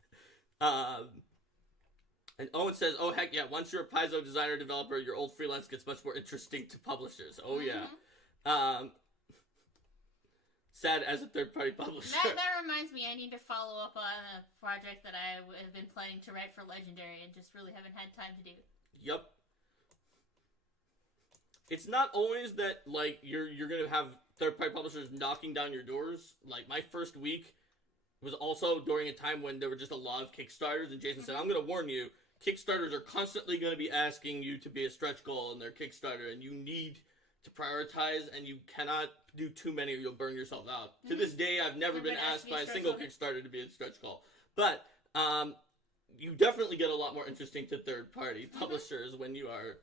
And Owen says, "Oh heck yeah! Once you're a Paizo designer developer, your old freelance gets much more interesting to publishers." Oh yeah. Sad as a third-party publisher. That reminds me, I need to follow up on a project that I have been planning to write for Legendary and just really haven't had time to do. Yep. It's not always that, like, you're gonna have third-party publishers knocking down your doors. Like, my first week was also during a time when there were just a lot of Kickstarters, and Jason said, "I'm gonna warn you, Kickstarters are constantly gonna be asking you to be a stretch goal in their Kickstarter, and you need to prioritize, and you cannot do too many or you'll burn yourself out." To this day, I've never been asked by a single Kickstarter to be a stretch goal. But you definitely get a lot more interesting to third-party publishers when you are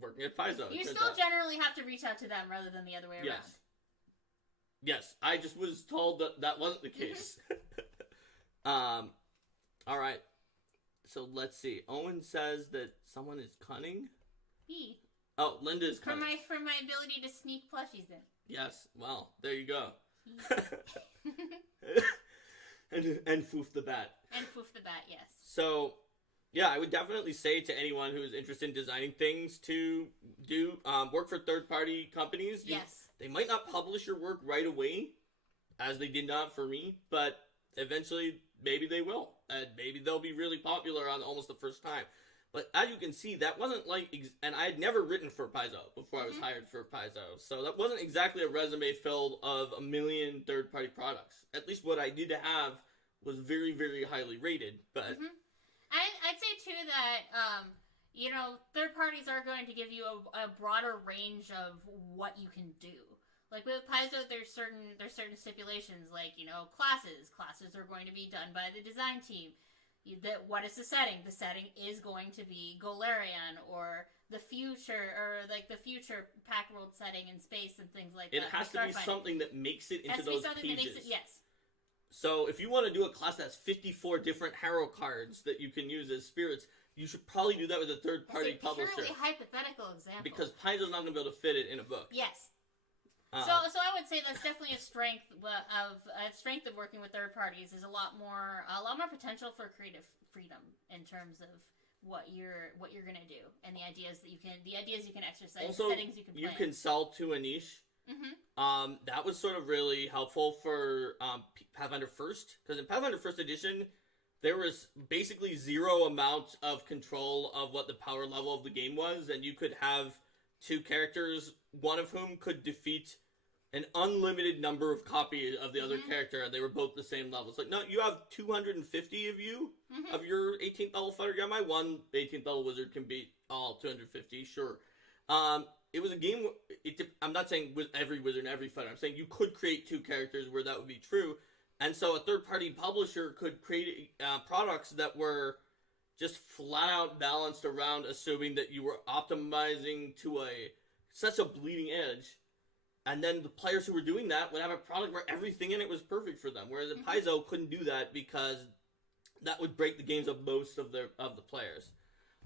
working at Paizo. You still generally have to reach out to them rather than the other way around. Yes, I just was told that that wasn't the case. All right. So let's see. Owen says that someone is cunning. Me. Oh, Linda is cunning. For my ability to sneak plushies in. Yes. Well, there you go. and Foof the Bat. And Foof the Bat, yes. So, yeah, I would definitely say to anyone who is interested in designing things to do work for third-party companies. Yes. They might not publish your work right away, as they did not for me, but eventually maybe they will. And maybe they'll be really popular on almost the first time. But as you can see, that wasn't like... and I had never written for Paizo before I was hired for Paizo. So that wasn't exactly a resume filled of a million third-party products. At least what I did have was very, very highly rated. But I'd say, too, that... third parties are going to give you a broader range of what you can do. Like with Paizo, there's certain stipulations, like, classes. Classes are going to be done by the design team. What is the setting? The setting is going to be Golarion, or the future, or like the future Pack World setting in space and things like that. It has to be something that makes it into those pages. Yes. So if you want to do a class that's 54 different Harrow cards that you can use as spirits, you should probably do that with a third-party publisher. It's a purely hypothetical example. Because Paizo's not going to be able to fit it in a book. Yes. So I would say that's definitely a strength of working with third parties. Is a lot more potential for creative freedom in terms of what you're gonna do and the ideas you can exercise, also, settings you can plan. You can sell to a niche. That was sort of really helpful for Pathfinder First, because in Pathfinder First Edition, there was basically zero amount of control of what the power level of the game was, and you could have 2 characters, one of whom could defeat an unlimited number of copies of the other character, and they were both the same level. It's like, no, you have 250 of you, of your 18th level fighter. Yeah, my one 18th level wizard can beat all 250, sure. It was a game, I'm not saying with every wizard and every fighter, I'm saying you could create 2 characters where that would be true, and so a third-party publisher could create products that were just flat-out balanced around assuming that you were optimizing to such a bleeding edge. And then the players who were doing that would have a product where everything in it was perfect for them. Whereas Paizo couldn't do that because that would break the games of most of the players.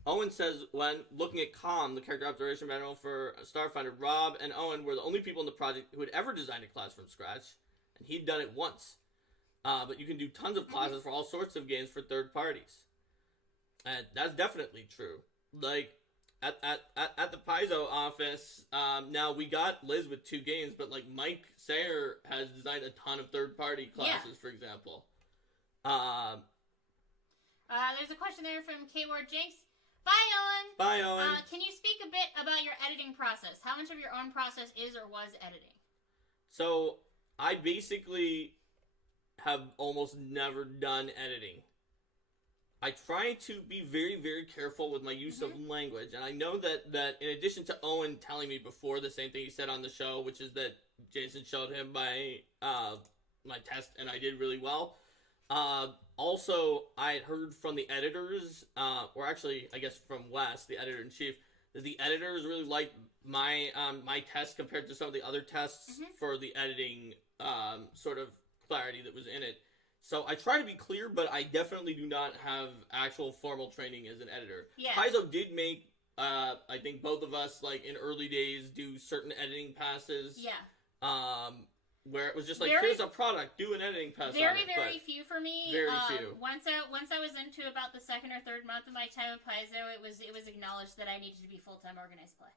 Owen says, when looking at COM, the character observation manual for Starfinder, Rob and Owen were the only people in the project who had ever designed a class from scratch. And he'd done it once. But you can do tons of classes for all sorts of games for third parties. And that's definitely true. Like, at the Paizo office, now we got Liz with 2 games, but like Mike Sayer has designed a ton of third-party classes, for example. There's a question there from K-Ward Jinx. Bye, Owen! Bye, Owen! Can you speak a bit about your editing process? How much of your own process is or was editing? So, I basically have almost never done editing. I try to be very, very careful with my use of language, and I know that in addition to Owen telling me before the same thing he said on the show, which is that Jason showed him my test and I did really well, also I had heard from the editors, or actually I guess from Wes, the editor-in-chief, that the editors really liked my test compared to some of the other tests for the editing sort of clarity that was in it. So I try to be clear, but I definitely do not have actual formal training as an editor. Yeah. Paizo did make, I think both of us, like, in early days, do certain editing passes. Yeah. Where it was just like, here's a product, do an editing pass on it. Very few for me. Very few. Once I was into about the second or third month of my time at Paizo, it was acknowledged that I needed to be full-time organized play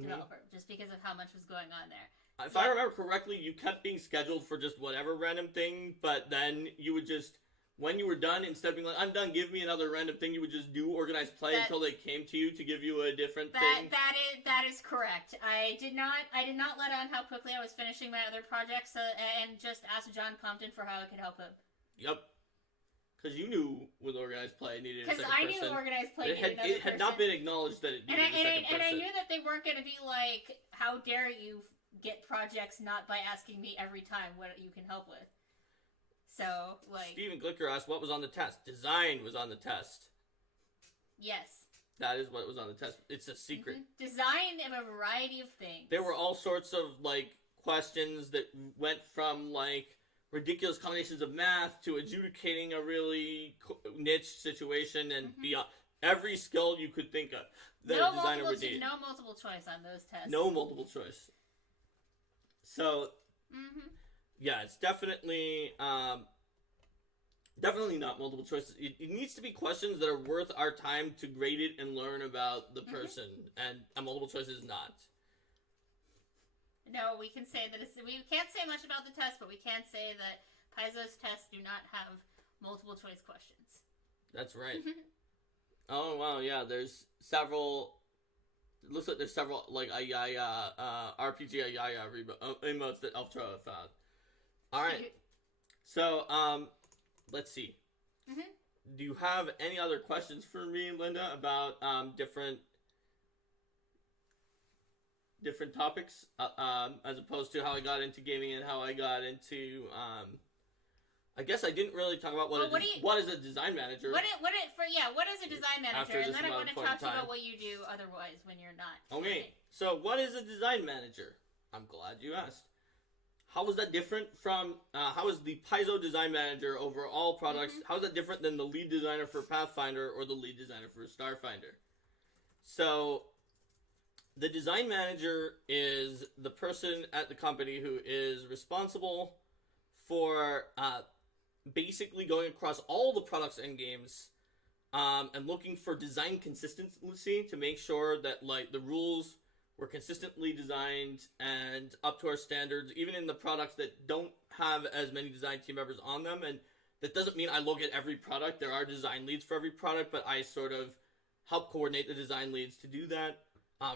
developer, just because of how much was going on there. If I remember correctly, you kept being scheduled for just whatever random thing, but then you would just, when you were done, instead of being like, I'm done, give me another random thing, you would just do organized play until they came to you to give you a different thing. That is correct. I did not let on how quickly I was finishing my other projects and just asked John Compton for how I could help him. Yep. Because you knew with organized play needed a second person. Because I knew organized play needed another person. It had not been acknowledged that it needed a second person. And I knew that they weren't going to be like, how dare you get projects not by asking me every time what you can help with. So, like... Steven Glicker asked what was on the test. Design was on the test. Yes. That is what was on the test. It's a secret. Mm-hmm. Design of a variety of things. There were all sorts of, like, questions that went from, like, ridiculous combinations of math to adjudicating a really niche situation and beyond. Every skill you could think of that a designer would need. No multiple choice on those tests. No multiple choice. So, yeah, it's definitely not multiple choice. It needs to be questions that are worth our time to grade it and learn about the person, and a multiple choice is not. No, we can say that we can't say much about the test, but we can say that Paizo's tests do not have multiple choice questions. That's right. Oh, wow, yeah, there's several... It looks like there's several, like, RPG emotes that Elftro have found. Alright. So, let's see. Do you have any other questions for me, Linda, about different topics, as opposed to how I got into gaming and how I got into, I guess I didn't really talk about what is a design manager. What is a design manager? And then I want to talk to you about what you do otherwise when you're not. Okay, so what is a design manager? I'm glad you asked. How is that different from, how is the Paizo design manager over all products, how is that different than the lead designer for Pathfinder or the lead designer for Starfinder? So, the design manager is the person at the company who is responsible for basically going across all the products and games and looking for design consistency to make sure that, like, the rules were consistently designed and up to our standards, even in the products that don't have as many design team members on them. And that doesn't mean I look at every product. There are design leads for every product, but I sort of help coordinate the design leads to do that.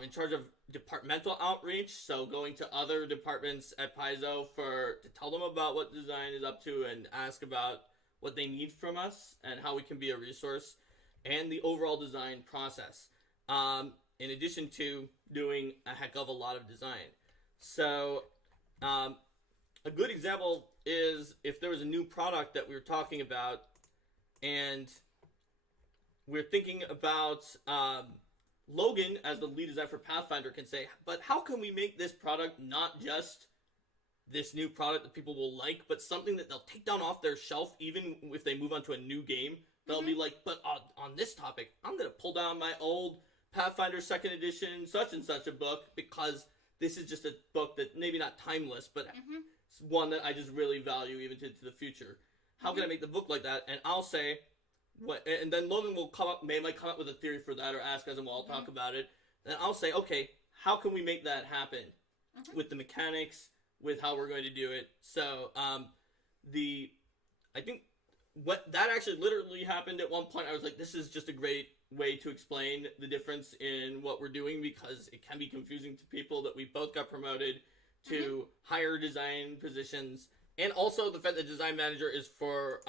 In charge of departmental outreach, so going to other departments at Paizo to tell them about what design is up to and ask about what they need from us and how we can be a resource, and the overall design process. In addition to doing a heck of a lot of design. So, a good example is if there was a new product that we were talking about, and we're thinking about, Logan, as the lead designer for Pathfinder, can say, but how can we make this product not just this new product that people will like, but something that they'll take down off their shelf even if they move on to a new game? They'll be like, but on this topic, I'm going to pull down my old Pathfinder 2nd edition such and such a book because this is just a book that maybe not timeless, but it's one that I just really value even to the future. How can I make the book like that? And I'll say, and then Logan will might come up with a theory for that or ask us and we'll all talk about it. And I'll say, okay, how can we make that happen with the mechanics, with how we're going to do it? So, I think what that actually literally happened at one point. I was like, this is just a great way to explain the difference in what we're doing because it can be confusing to people that we both got promoted to higher design positions. And also the fact that design manager is for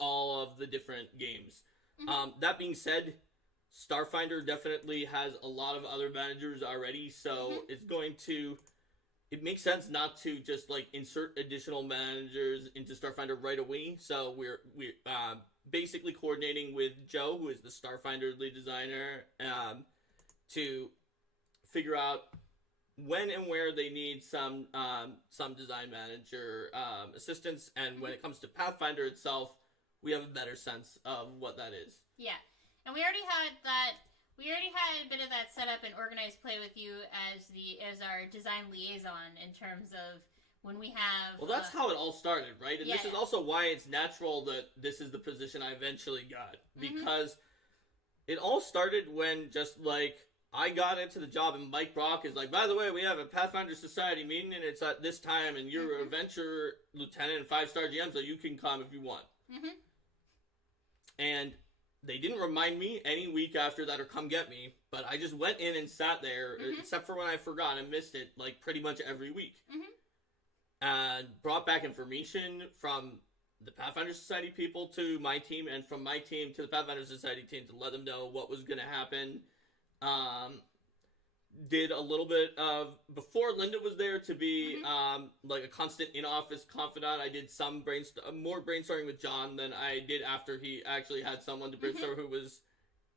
all of the different games. That being said, Starfinder definitely has a lot of other managers already, so it makes sense not to just like insert additional managers into Starfinder right away. So we're basically coordinating with Joe, who is the Starfinder lead designer, to figure out when and where they need some design manager assistance, and when it comes to Pathfinder itself, we have a better sense of what that is. Yeah, and we already had that. We already had a bit of that set up in organized play with you as our design liaison in terms of when we have. Well, that's how it all started, right? And yeah, this is also why it's natural that this is the position I eventually got, because it all started when just like I got into the job, and Mike Brock is like, by the way, we have a Pathfinder Society meeting, and it's at this time, and you're a Venture Lieutenant and 5-star GM, so you can come if you want. And they didn't remind me any week after that or come get me, but I just went in and sat there, except for when I forgot and missed it, like pretty much every week. And brought back information from the Pathfinder Society people to my team, and from my team to the Pathfinder Society team to let them know what was going to happen. Did a little bit of, before Linda was there to be like a constant in-office confidant, I did some more brainstorming with John than I did after he actually had someone to brainstorm who was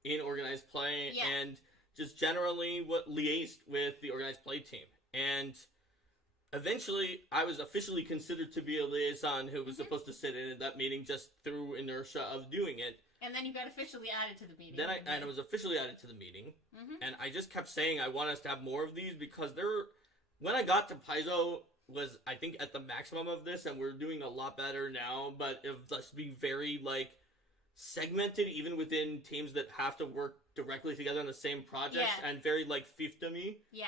in organized play, and just generally liaised with the organized play team. And eventually, I was officially considered to be a liaison who was supposed to sit in at that meeting just through inertia of doing it. And then you got officially added to the meeting. Then I was officially added to the meeting, and I just kept saying I want us to have more of these, because when I got to Paizo was, I think, at the maximum of this, and we're doing a lot better now, but it was just being very, like, segmented even within teams that have to work directly together on the same projects, and very, like, fiefdom-y. Yeah.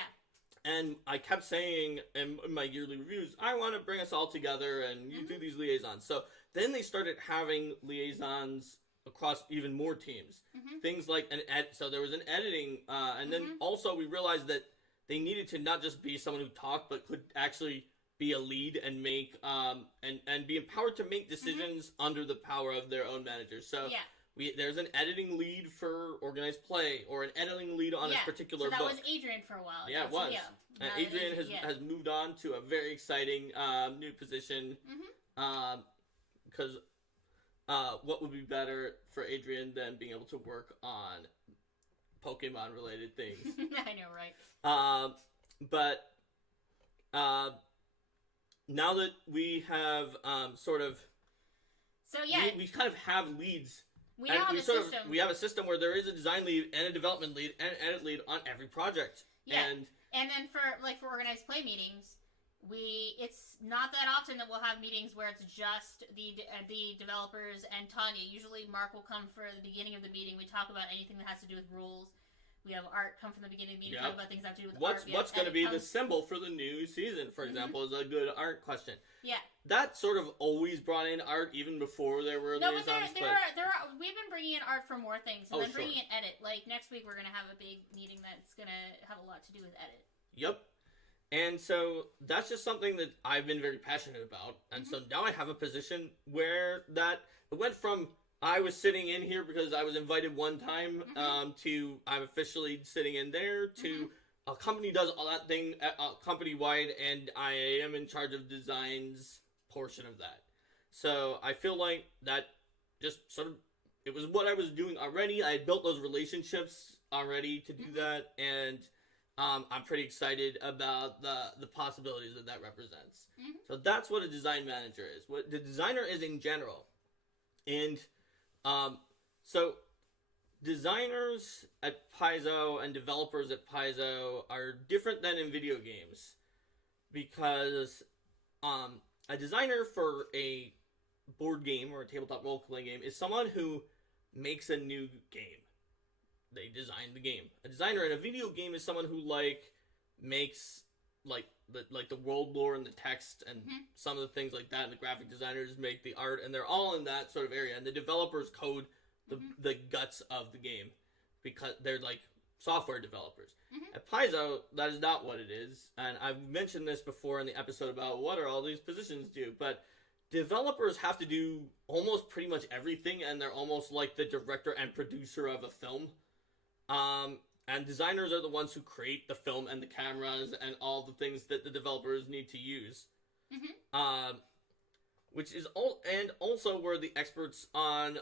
And I kept saying in my yearly reviews, I want to bring us all together, and you do these liaisons. So then they started having liaisons across even more teams. Things like so there was an editing, and then also we realized that they needed to not just be someone who talked, but could actually be a lead and make and be empowered to make decisions under the power of their own managers. So there's an editing lead for organized play, or an editing lead on a particular book. So that was Adrian for a while. Yeah, it was. And Adrian has moved on to a very exciting new position, because what would be better for Adrian than being able to work on Pokemon-related things? I know, right? But now that we have sort of... So, yeah. We kind of have leads. We now have a system. We have a system where there is a design lead and a development lead and an edit lead on every project. Yeah. And then for organized play meetings, it's not that often that we'll have meetings where it's just the developers and Tanya. Usually Mark will come for the beginning of the meeting. We talk about anything that has to do with rules. We have Art come from the beginning of the meeting, talk about things that have to do with art. What's going to be the symbol for the new season, for example, is a good art question. Yeah. That sort of always brought in art even before there were liaisons. We've been bringing in art for more things, and then bringing in edit. Like, next week we're going to have a big meeting that's going to have a lot to do with edit. Yep. And so that's just something that I've been very passionate about. And so now I have a position where it went from I was sitting in here because I was invited one time to I'm officially sitting in there to a company does all that thing company-wide, and I am in charge of designs portion of that. So I feel like that just sort of, it was what I was doing already. I had built those relationships already to do that, and I'm pretty excited about the possibilities that represents. So that's what a design manager is. What the designer is in general. And so designers at Paizo and developers at Paizo are different than in video games, because a designer for a board game or a tabletop role-playing game is someone who makes a new game. They design the game. A designer in a video game is someone who makes the world lore and the text and some of the things like that, and the graphic designers make the art, and they're all in that sort of area, and the developers code the guts of the game, because they're like software developers. At Paizo, that is not what it is, and I've mentioned this before in the episode about what are all these positions do, but developers have to do almost pretty much everything, and they're almost like the director and producer of a film. And designers are the ones who create the film and the cameras and all the things that the developers need to use. Which is also we're the experts on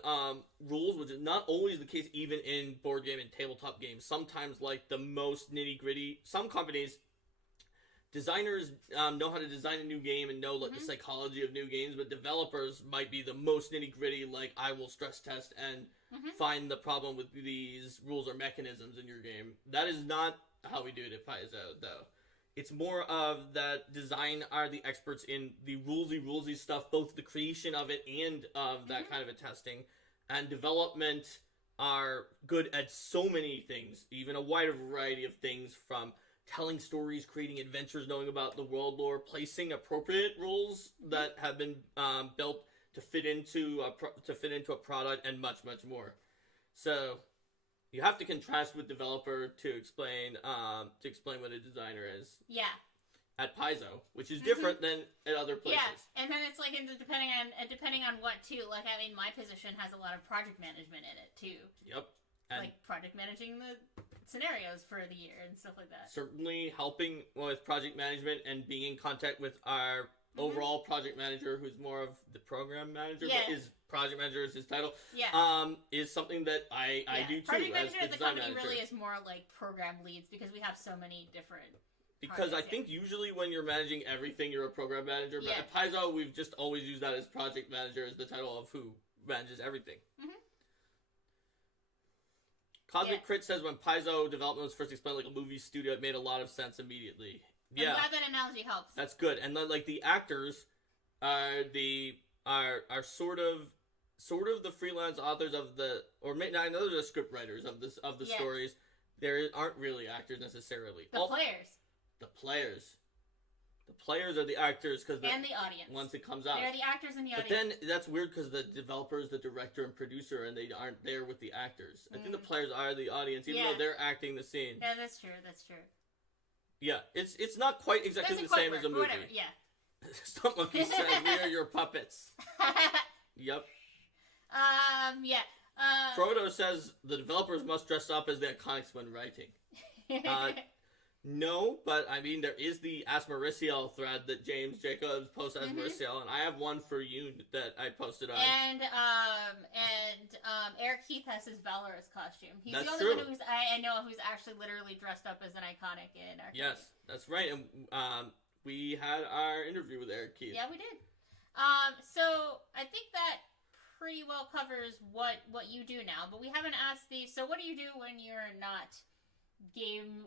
rules, which is not always the case even in board game and tabletop games. Sometimes, like the most nitty gritty, some companies designers know how to design a new game and know the psychology of new games, but developers might be the most nitty-gritty, like, I will stress test and find the problem with these rules or mechanisms in your game. That is not how we do it at Paizo, though. It's more of that design are the experts in the rulesy stuff, both the creation of it and of that kind of a testing. And development are good at so many things, even a wider variety of things, from telling stories, creating adventures, knowing about the world lore, placing appropriate rules that have been built to fit into a product, and much more. So you have to contrast with developer to explain what a designer is. Yeah. At Paizo, which is different than at other places. Yeah, and then it's like depending on what too. Like, I mean, my position has a lot of project management in it too. Yep. And like project managing the scenarios for the year and stuff like that. Certainly helping with project management and being in contact with our overall project manager, who's more of the program manager, but his project manager is his title. Yeah. Is something that I do too. Project manager as at the company really is more like program leads, because we have so many different. Because I think usually when you're managing everything, you're a program manager. But at Paizo, we've just always used that as project manager as the title of who manages everything. Cosmic Crit says when Paizo development was first explained like a movie studio, it made a lot of sense immediately. I'm glad that analogy helps. That's good. And then, like, the actors are sort of the freelance authors of the, or maybe not, they're the script writers of the stories. There aren't really actors necessarily. The players are the actors, and the audience. Once it comes out, they're the actors and the audience. But then that's weird because the developer is the director and producer, and they aren't there with the actors. I think the players are the audience, even though they're acting the scene. Yeah, that's true. Yeah, it's not quite exactly the same as a movie. Whatever. Yeah. Stunt Monkey says we are your puppets. Yep. Yeah. Frodo says the developers must dress up as the Iconics when writing. No, but I mean, there is the Asmariciel thread that James Jacobs posts Asmariciel, and I have one for you that I posted on. And Eric Heath has his Valorous costume. He's that's the only one who's I know who's actually literally dressed up as an Iconic in Arcane. Yes, that's right, and we had our interview with Eric Heath. Yeah, we did. So I think that pretty well covers what you do now, but we haven't asked so what do you do when you're not game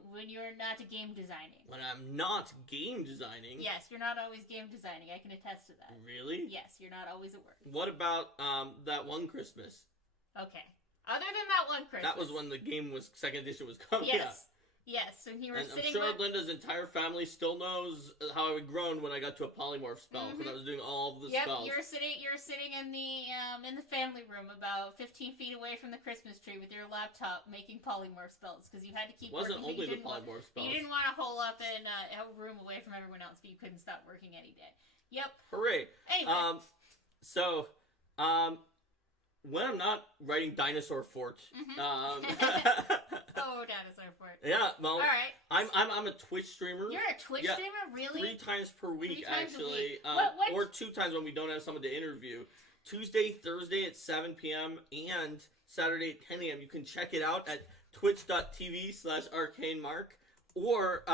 designing? When I'm not game designing? Yes, you're not always game designing. I can attest to that. Really? Yes, you're not always at work. What about that one Christmas? Okay. Other than that one Christmas. That was when the game second edition was coming out. Yes. Yes, and you were sitting I'm sure Linda's entire family still knows how I had grown when I got to a polymorph spell, because I was doing all of the spells. You're sitting in the family room about 15 feet away from the Christmas tree with your laptop making polymorph spells, because you had to keep working. It wasn't only the polymorph spells. You didn't want to hole up in a room away from everyone else, but you couldn't stop working any day. Yep. Hooray. Anyway. When I'm not writing Dinosaur Fort, Oh, Dinosaur Fort. Yeah, well, all right. I'm a Twitch streamer. You're a Twitch streamer, really? 3 times per week, actually. What? Or 2 times when we don't have someone to interview. Tuesday, Thursday at 7 p.m. and Saturday at 10 a.m. You can check it out at twitch.tv/arcanemark. Or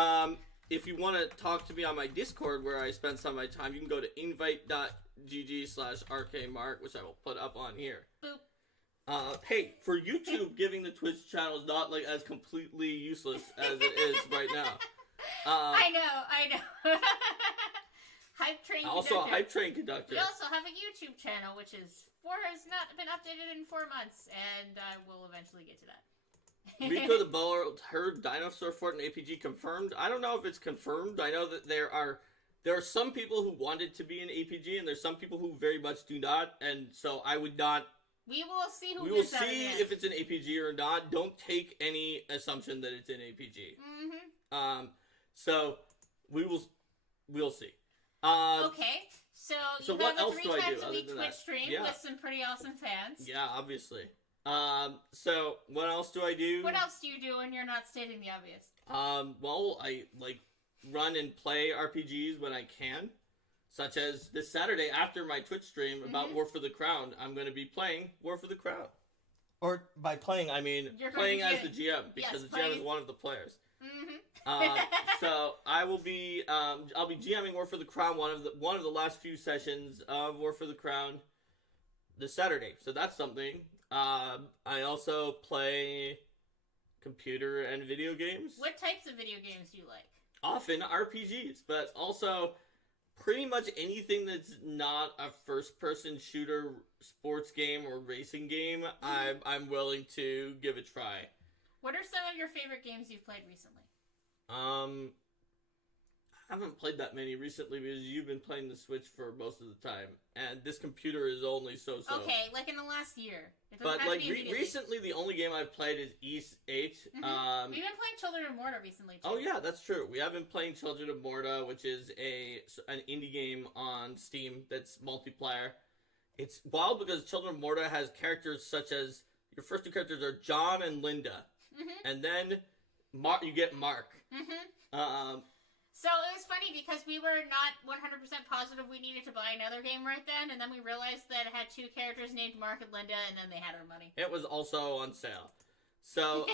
if you want to talk to me on my Discord, where I spend some of my time, you can go to invite.gg/arcanemark, which I will put up on here. Boop. Hey, for YouTube, giving the Twitch channel is not like as completely useless as it is right now. I know. Hype Train also Conductor. A Hype Train Conductor. We also have a YouTube channel, which has not been updated in 4 months, and I will eventually get to that. Rico the Bowler heard Dinosaur Fort and APG confirmed. I don't know if it's confirmed. I know that there are some people who want it to be an APG, and there's some people who very much do not, and so I would not. We will see We will see if it's an APG or not. Don't take any assumption that it's an APG. So we'll see. Okay, so you what have else a 3 do I times do a week other than Twitch that? stream with some pretty awesome fans. Yeah, obviously. So what else do I do? What else do you do when you're not stating the obvious? Well, I run and play RPGs when I can. Such as this Saturday after my Twitch stream about War for the Crown, I'm going to be playing War for the Crown. Or by playing, I mean playing as the GM, because the GM is one of the players. So I'll be GMing War for the Crown, one of the last few sessions of War for the Crown this Saturday. So that's something. I also play computer and video games. What types of video games do you like? Often RPGs, but also pretty much anything that's not a first-person shooter, sports game, or racing game. I'm willing to give a try. What are some of your favorite games you've played recently? I haven't played that many recently because you've been playing the Switch for most of the time, and this computer is only so-so. Okay, like in the last year. But like recently, the only game I've played is East 8. Mm-hmm. We've been playing Children of Morta recently too. Oh yeah, that's true. We have been playing Children of Morta, which is an indie game on Steam that's multiplayer. It's wild because Children of Morta has characters such as your first two characters are John and Linda, and then you get Mark. So it was funny because we were not 100% positive we needed to buy another game right then, and then we realized that it had two characters named Mark and Linda, and then they had our money. It was also on sale. So,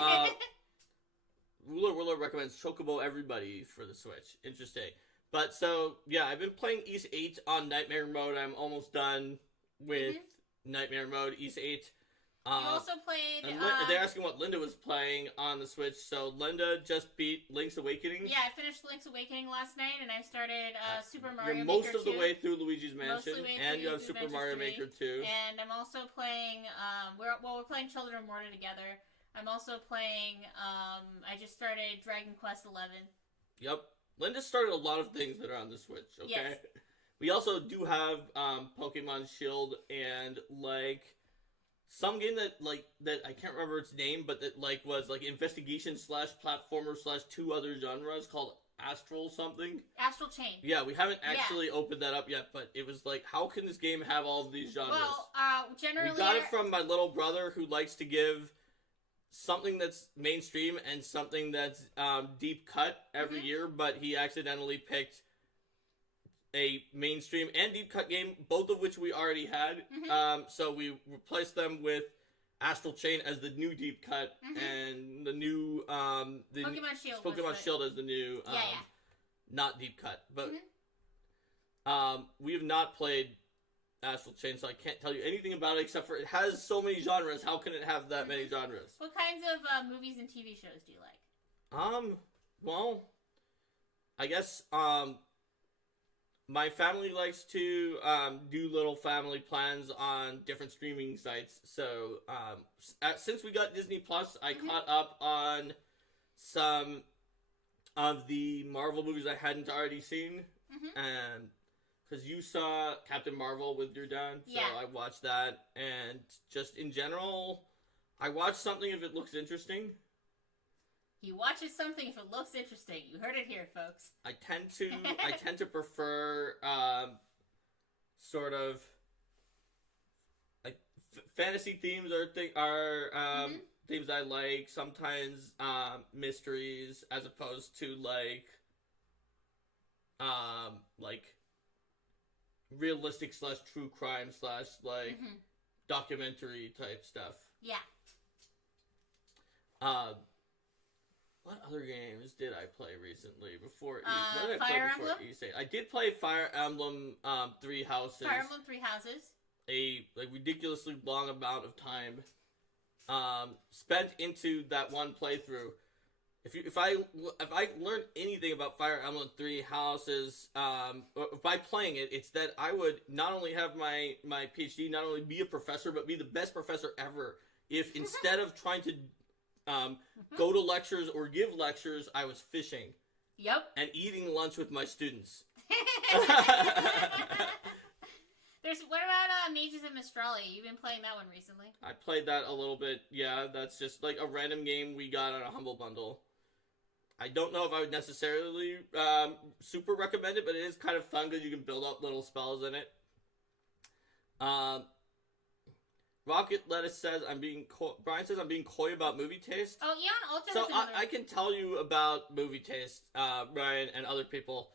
Ruler recommends Chocobo Everybody for the Switch. Interesting. But so, yeah, I've been playing East 8 on Nightmare Mode. I'm almost done with Nightmare Mode, East 8. You also played... they're asking what Linda was playing on the Switch. So Linda just beat Link's Awakening. Yeah, I finished Link's Awakening last night, and I started Super Mario You're Maker 2. most of the way through Luigi's Mansion, and you have Super Mario Maker 2. And I'm also playing... we're playing Children of Morta together. I'm also playing... I just started Dragon Quest 11. Yep. Linda started a lot of things that are on the Switch, okay? Yes. We also do have Pokemon Shield and, like... some game that I can't remember its name, but that was investigation / platformer / two other genres called Astral something. Astral Chain. Yeah, we haven't actually opened that up yet, but it was like, how can this game have all of these genres? Well, generally... we got it from my little brother who likes to give something that's mainstream and something that's deep cut every year, but he accidentally picked a mainstream and deep cut game, both of which we already had. So we replaced them with Astral Chain as the new deep cut, and the new Pokemon Shield as the new not deep cut. But we have not played Astral Chain, so I can't tell you anything about it except for it has so many genres. How can it have that many genres? What kinds of movies and TV shows do you like? Well, I guess my family likes to do little family plans on different streaming sites. So since we got Disney Plus, I caught up on some of the Marvel movies I hadn't already seen. And because you saw Captain Marvel with your dad, so I watched that. And just in general, I watch something if it looks interesting. He watches something if it looks interesting. You heard it here, folks. I tend to prefer sort of like fantasy themes are themes I like. Sometimes mysteries, as opposed to like realistic / true crime / documentary type stuff. Yeah. What other games did I play recently before? What did I play before E8? I did play Fire Emblem 3 Houses. Fire Emblem 3 Houses. A ridiculously long amount of time spent into that one playthrough. If I learned anything about Fire Emblem 3 Houses by playing it, it's that I would not only have my PhD, not only be a professor, but be the best professor ever. If instead of trying to go to lectures or give lectures, I was fishing. Yep. And eating lunch with my students. What about Mages of Mistralia? You've been playing that one recently. I played that a little bit. Yeah, that's just like a random game we got on a Humble Bundle. I don't know if I would necessarily super recommend it, but it is kind of fun because you can build up little spells in it. Rocket Lettuce says Brian says I'm being coy about movie taste. Oh, yeah, Ultra. So I can tell you about movie taste, Brian and other people.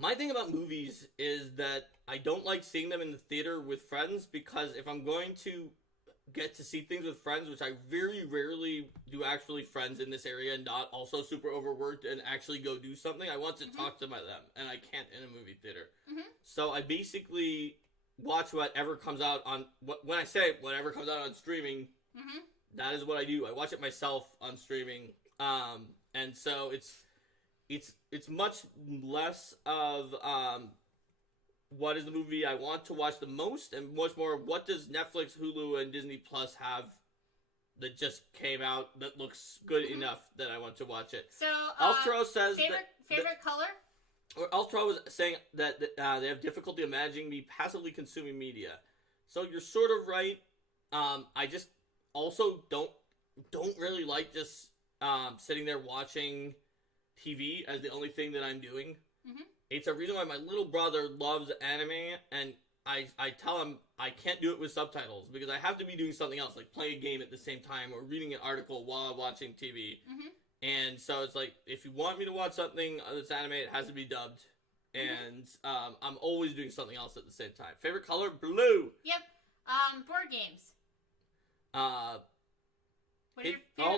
My thing about movies is that I don't like seeing them in the theater with friends, because if I'm going to get to see things with friends, which I very rarely do actually friends in this area and not also super overworked and actually go do something. I want to talk to them, and I can't in a movie theater. So I basically watch whatever comes out on, when I say whatever comes out on streaming, that is what I do. I watch it myself on streaming. And so it's much less of, what is the movie I want to watch the most, and much more, what does Netflix, Hulu, and Disney Plus have that just came out that looks good enough that I want to watch it? So, Altro says favorite color? Or Altro was saying that they have difficulty imagining me passively consuming media. So you're sort of right. I just also don't really like just sitting there watching TV as the only thing that I'm doing. It's a reason why my little brother loves anime, and I tell him I can't do it with subtitles because I have to be doing something else, like playing a game at the same time or reading an article while watching TV. And so it's like, if you want me to watch something that's anime, it has to be dubbed. And I'm always doing something else at the same time. Favorite color? Blue! Yep. Board games. Hold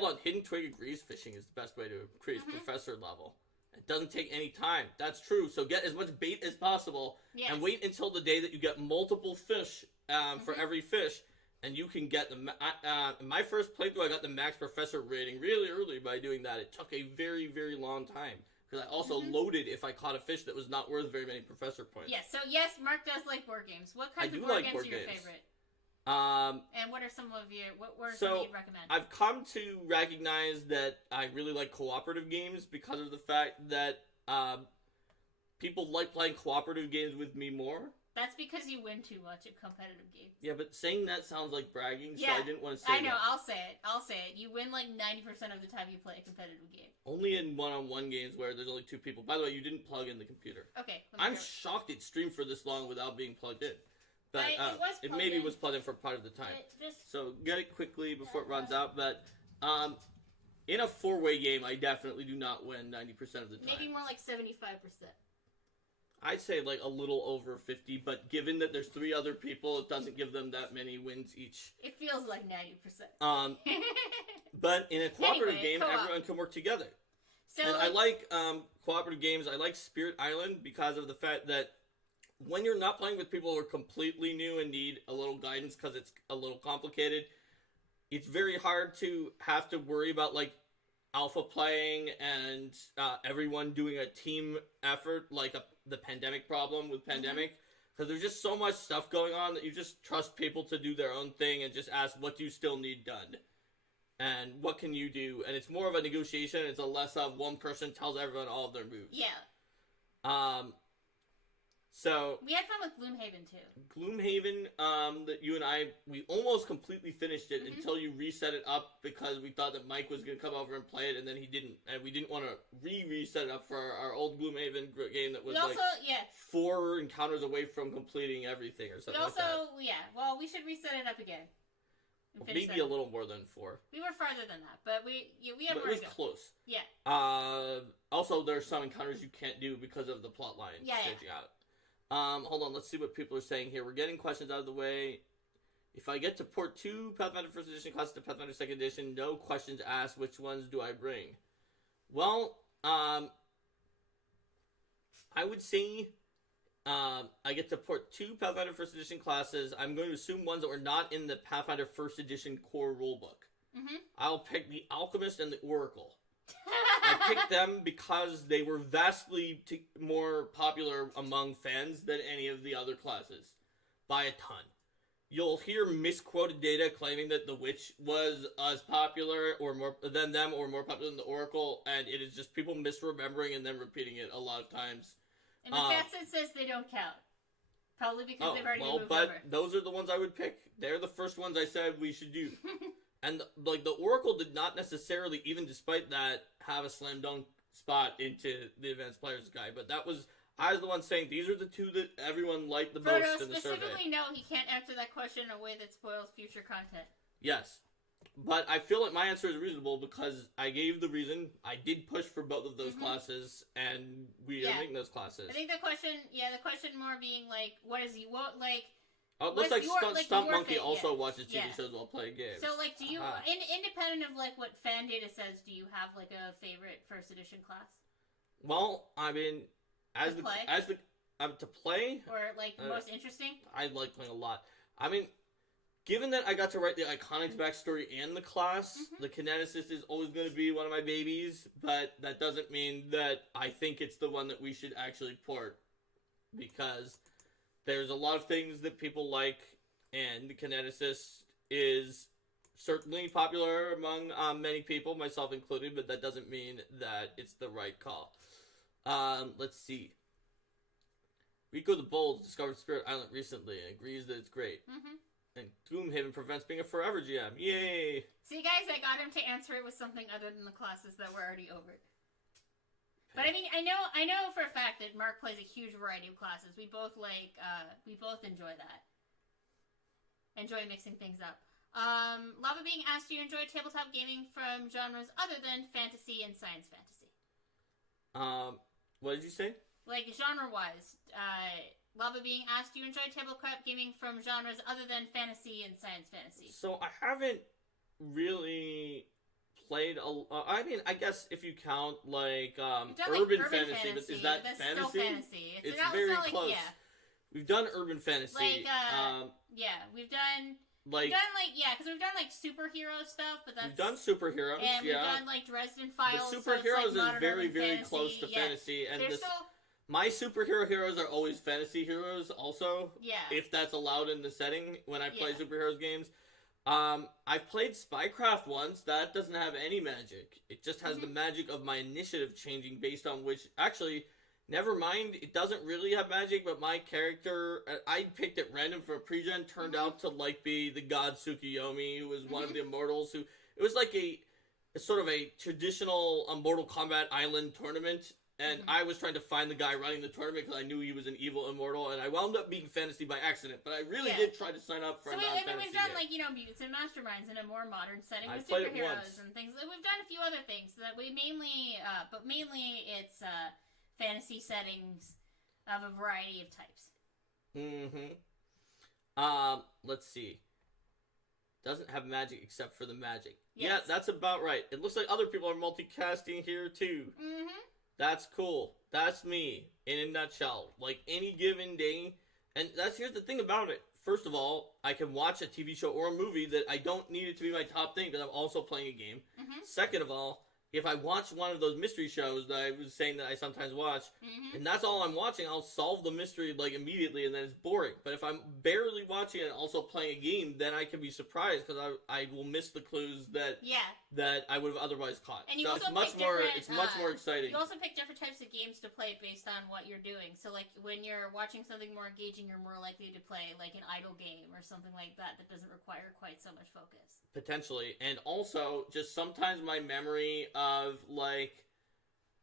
on. Hidden Twig agrees fishing is the best way to increase professor level. It doesn't take any time. That's true. So get as much bait as possible, and wait until the day that you get multiple fish for every fish, and you can get the... my first playthrough, I got the max professor rating really early by doing that. It took a very, very long time, because I also loaded if I caught a fish that was not worth very many professor points. Yes, so yes, Mark does like board games. What kinds of board games are your favorite? And what are some of your... What were some you'd recommend? I've come to recognize that I really like cooperative games because of the fact that people like playing cooperative games with me more. That's because you win too much at competitive games. Yeah, but saying that sounds like bragging, so I didn't want to say that. I know, I'll say it. You win like 90% of the time you play a competitive game. Only in one-on-one games where there's only two people. By the way, you didn't plug in the computer. Okay. I'm shocked it streamed for this long without being plugged in. But it maybe was plugged in for part of the time. So get it quickly before it runs out. But in a four-way game, I definitely do not win 90% of the time. Maybe more like 75%. I'd say like a little over 50, but given that there's three other people, it doesn't give them that many wins each. It feels like 90%. But in a cooperative game, everyone can work together. So, and I like cooperative games. I like Spirit Island because of the fact that when you're not playing with people who are completely new and need a little guidance because it's a little complicated, it's very hard to have to worry about like alpha playing and everyone doing a team effort like the pandemic problem with Pandemic, because there's just so much stuff going on that you just trust people to do their own thing and just ask, what do you still need done? And what can you do? And it's more of a negotiation. It's a less of one person tells everyone all of their moves. Yeah. So we had fun with Gloomhaven too. Gloomhaven, that you and we almost completely finished it until you reset it up because we thought that Mike was going to come over and play it, and then he didn't, and we didn't want to reset it up for our old Gloomhaven game that was 4 encounters away from completing everything or something. Well, we should reset it up again. Maybe a little more than 4. We were farther than that, but we had more to go. It was close. Yeah. Also, there are some encounters you can't do because of the plot line changing out. Hold on, let's see what people are saying here. We're getting questions out of the way. If I get to port 2 Pathfinder 1st Edition classes to Pathfinder 2nd Edition, no questions asked, which ones do I bring? Well, I would say I get to port 2 Pathfinder 1st Edition classes. I'm going to assume ones that were not in the Pathfinder 1st Edition core rulebook. I'll pick the Alchemist and the Oracle. I picked them because they were vastly more popular among fans than any of the other classes. By a ton. You'll hear misquoted data claiming that the Witch was as popular or more than them or more popular than the Oracle, and it is just people misremembering and then repeating it a lot of times. And the Facet says they don't count. Probably because they've already moved over. But those are the ones I would pick. They're the first ones I said we should do. And, the Oracle did not necessarily, even despite that, have a slam dunk spot into the Advanced Players Guide. But I was the one saying, these are the 2 that everyone liked the most in the survey. Specifically, no, he can't answer that question in a way that spoils future content. Yes. But I feel like my answer is reasonable because I gave the reason. I did push for both of those classes, and we are making those classes. I think the question more being, like, looks like Stump Monkey thing, also watches TV shows while playing games. So, like, do you, independent of, like, what fan data says, do you have, like, a favorite first edition class? Well, I mean, to play? Or, like, most interesting? I like playing a lot. I mean, given that I got to write the Iconics backstory and the class, the Kineticist is always going to be one of my babies, but that doesn't mean that I think it's the one that we should actually port. Because there's a lot of things that people like, and the Kineticist is certainly popular among many people, myself included, but that doesn't mean that it's the right call. Let's see. Rico the Bold discovered Spirit Island recently and agrees that it's great. And Gloomhaven prevents being a forever GM. Yay! See, guys, I got him to answer it with something other than the classes that were already over. But I mean, I know for a fact that Mark plays a huge variety of classes. We both enjoy that. Enjoy mixing things up. Lava being asked, do you enjoy tabletop gaming from genres other than fantasy and science fantasy? What did you say? Like, genre-wise, Lava being asked, do you enjoy tabletop gaming from genres other than fantasy and science fantasy? So, I haven't really played I mean, I guess if you count, like, urban fantasy, but is that that's fantasy? Still fantasy. It's very like, close. Yeah. We've done urban fantasy. Like, we've done... because we've done, like, superhero stuff, but that's... We've done superheroes, and we've done, like, Dresden Files, the superheroes so it's, like, is very, very fantasy. close to fantasy, and There's still... my superhero heroes are always fantasy heroes, also. Yeah. If that's allowed in the setting when I play superheroes games. I've played Spycraft once. That doesn't have any magic. It just has the magic of my initiative changing based on which... Actually, never mind. It doesn't really have magic, but my character... I picked at random for a pre-gen. Turned out to, like, be the god Tsukiyomi, who was one of the immortals. Who It was like a sort of a traditional Mortal Kombat Island tournament. And I was trying to find the guy running the tournament because I knew he was an evil immortal, and I wound up being fantasy by accident. But I really did try to sign up for a non-fantasy we've done, game. like, Mutants and Masterminds in a more modern setting with played it superheroes once. and things. We've done a few other things that we mainly it's fantasy settings of a variety of types. Let's see. Doesn't have magic except for the magic. Yes. Yeah, that's about right. It looks like other people are multicasting here too. That's cool. That's me, in a nutshell. Like, any given day. And here's the thing about it. First of all, I can watch a TV show or a movie that I don't need it to be my top thing because I'm also playing a game. Second of all, if I watch one of those mystery shows that I was saying that I sometimes watch, and that's all I'm watching, I'll solve the mystery, like, immediately, and then it's boring. But if I'm barely watching it and also playing a game, then I can be surprised because I will miss the clues that I would have otherwise caught. And you so also it's much more exciting. You also pick different types of games to play based on what you're doing. So, like, when you're watching something more engaging, you're more likely to play, like, an idle game or something like that doesn't require quite so much focus. Potentially. And also, just sometimes my memory of, like,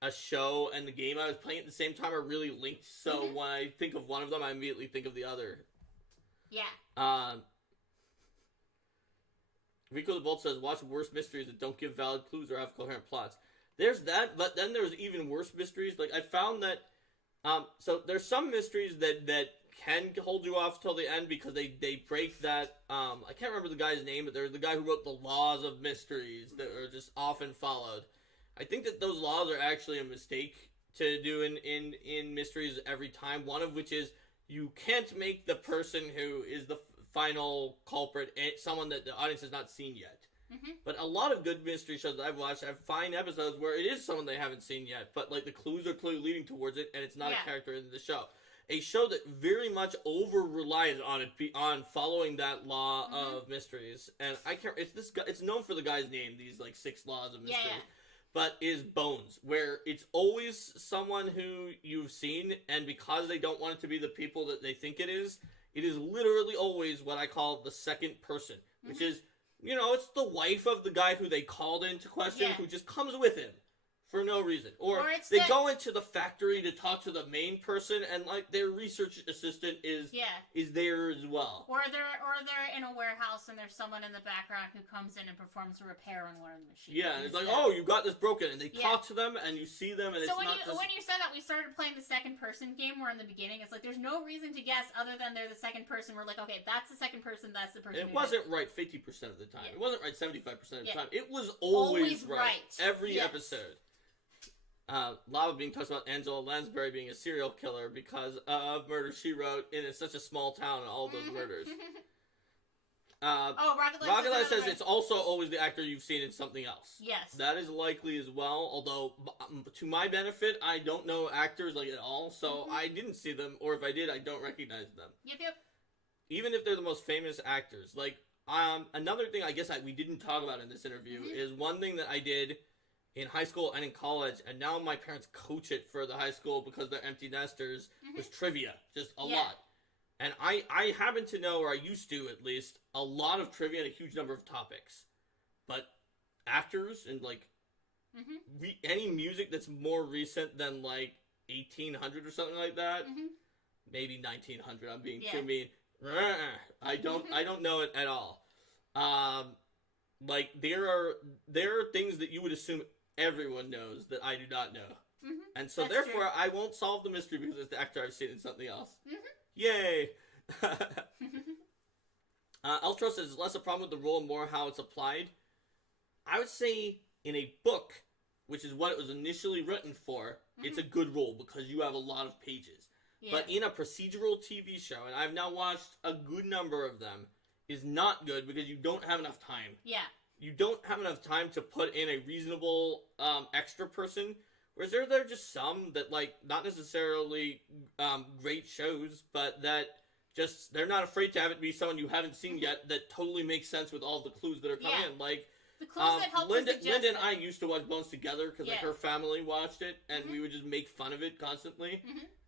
a show and the game I was playing at the same time are really linked. So when I think of one of them, I immediately think of the other. Yeah. Rico the Bolt says, watch worse mysteries that don't give valid clues or have coherent plots. There's that, but then there's even worse mysteries. Like, I found that, so there's some mysteries that can hold you off till the end because they break that, I can't remember the guy's name, but there's the guy who wrote the laws of mysteries that are just often followed. I think that those laws are actually a mistake to do in mysteries every time, one of which is you can't make the person who is the final culprit someone that the audience has not seen yet. But a lot of good mystery shows that I've watched, I find episodes where it is someone they haven't seen yet, but, like, the clues are clearly leading towards it, and it's not a character in the show. A show that very much over-relies on following that law of mysteries, and I can't, it's known for the guy's name, these, like, 6 laws of mysteries, but is Bones, where it's always someone who you've seen, and because they don't want it to be the people that they think it is literally always what I call the second person, which is, you know, it's the wife of the guy who they called into question, who just comes with him for no reason. Or it's they go into the factory to talk to the main person, and like their research assistant is there as well. Or they're in a warehouse and there's someone in the background who comes in and performs a repair on one of the machines. Yeah, and it's like, oh, you got this broken, and they talk to them, and you see them, and so it's when you said that, we started playing the second person game. Where in the beginning, it's like there's no reason to guess other than they're the second person. We're like, okay, that's the second person. That's the person. It wasn't right 50% of the time. It wasn't right 75% of the time. It was always right. Every episode. Lava Bean talks about Angela Lansbury being a serial killer because of Murder, She Wrote, and it's such a small town and all those murders. Rocket Light says it's also always the actor you've seen in something else. Yes. That is likely as well, although, to my benefit, I don't know actors like at all, so I didn't see them, or if I did, I don't recognize them. Yep. Even if they're the most famous actors. Like, another thing I guess we didn't talk about in this interview is one thing that I did in high school and in college, and now my parents coach it for the high school because they're empty nesters, was trivia. Just a lot. And I happen to know, or I used to at least, a lot of trivia and a huge number of topics. But actors and, like, any music that's more recent than, like, 1800 or something like that, maybe 1900, I'm being too mean. I don't know it at all. Like, there are things that you would assume everyone knows that I do not know. And so that's therefore, true. I won't solve the mystery because it's the actor I've seen in something else. Yay! Eltro says it's less a problem with the rule and more how it's applied. I would say in a book, which is what it was initially written for, it's a good rule because you have a lot of pages. But in a procedural TV show, and I've now watched a good number of them, is not good because you don't have enough time. You don't have enough time to put in a reasonable extra person. Whereas there are just some that, like, not necessarily great shows, but that just, they're not afraid to have it be someone you haven't seen yet that totally makes sense with all the clues that are coming in. Like, the clues that help Linda and I used to watch Bones together because like, her family watched it, and we would just make fun of it constantly.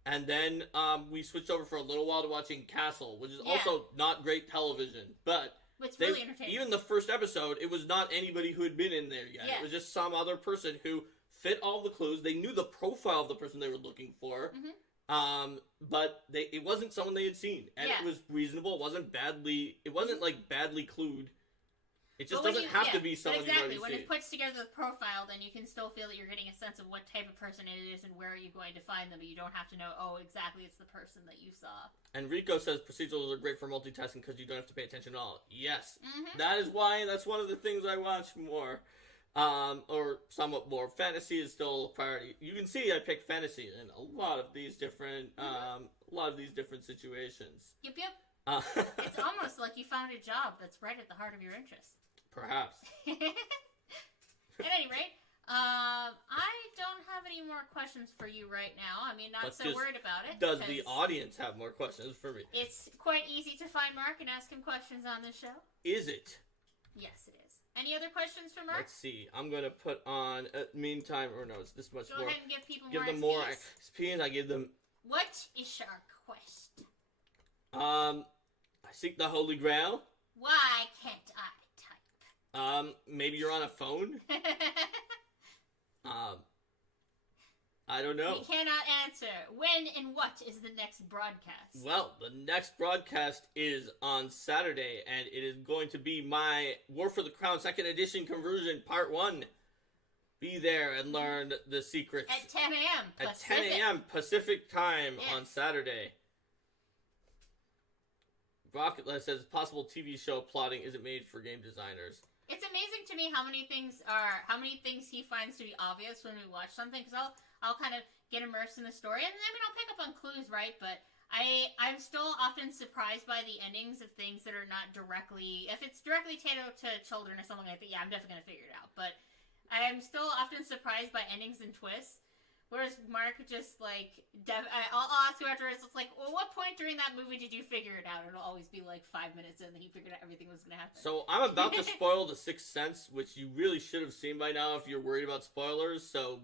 And then we switched over for a little while to watching Castle, which is also not great television, but it's really entertaining. Even the first episode, it was not anybody who had been in there yet. It was just some other person who fit all the clues. They knew the profile of the person they were looking for, but it wasn't someone they had seen, and it was reasonable. It wasn't like badly clued. It just doesn't have to be someone you've already seen. When it puts together the profile, then you can still feel that you're getting a sense of what type of person it is and where are you going to find them, but you don't have to know, exactly it's the person that you saw. And Rico says procedurals are great for multitasking because you don't have to pay attention at all. Yes. That is why, that's one of the things I watch more. Or somewhat more. Fantasy is still a priority. You can see I picked fantasy in a lot of these different, situations. Yep. It's almost like you found a job that's right at the heart of your interest. Perhaps. At any rate, I don't have any more questions for you right now. I mean, not so worried about it. Does the audience have more questions for me? It's quite easy to find Mark and ask him questions on this show. Is it? Yes, it is. Any other questions for Mark? Let's see. I'm going to put on, meantime, or no, it's this much more. Go ahead and give people more XP. I give them... What is your quest? I seek the Holy Grail. Why can't I type? Maybe you're on a phone? I don't know. We cannot answer. When and what is the next broadcast? Well, the next broadcast is on Saturday, and it is going to be my War for the Crown 2nd Edition conversion, Part 1. Be there and learn the secrets. At 10 a.m. At 10 a.m. Pacific time on Saturday. Rocket says, possible TV show plotting isn't made for game designers. It's amazing to me how many things he finds to be obvious when we watch something, because I'll kind of get immersed in the story, and I mean, I'll pick up on clues, right, but I'm still often surprised by the endings of things that are not directly, if it's directly tailored to children or something like that, I'm definitely going to figure it out, but I'm still often surprised by endings and twists. Whereas Mark just, like, I'll ask you afterwards, it's like, well, what point during that movie did you figure it out? It'll always be, like, 5 minutes in that he figured out everything was going to happen. So, I'm about to spoil The Sixth Sense, which you really should have seen by now if you're worried about spoilers, so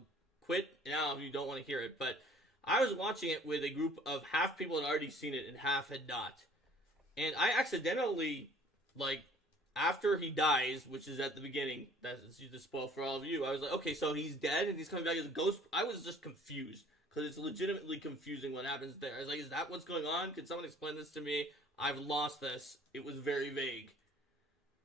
quit now if you don't want to hear it. But I was watching it with a group of half people had already seen it and half had not. And I accidentally, like, after he dies, which is at the beginning, that's the spoil for all of you, I was like, okay, so he's dead and he's coming back as a ghost. I was just confused, because it's legitimately confusing what happens there. I was like, is that what's going on? Can someone explain this to me? I've lost this. It was very vague.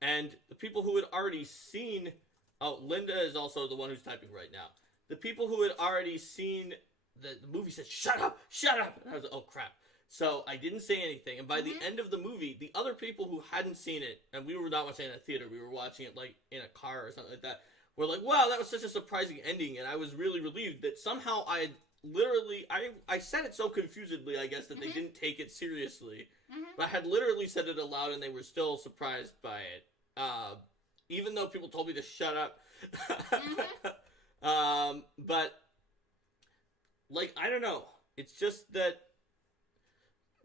And the people who had already seen... Oh, Linda is also the one who's typing right now. The people who had already seen the movie said, shut up! Shut up! And I was like, oh, crap. So I didn't say anything, and by the end of the movie, the other people who hadn't seen it, and we were not watching it in a theater, we were watching it, like, in a car or something like that, were like, wow, that was such a surprising ending, and I was really relieved that somehow I had literally, I said it so confusedly, I guess, that they didn't take it seriously, but I had literally said it aloud, and they were still surprised by it, even though people told me to shut up, but, like, I don't know, it's just that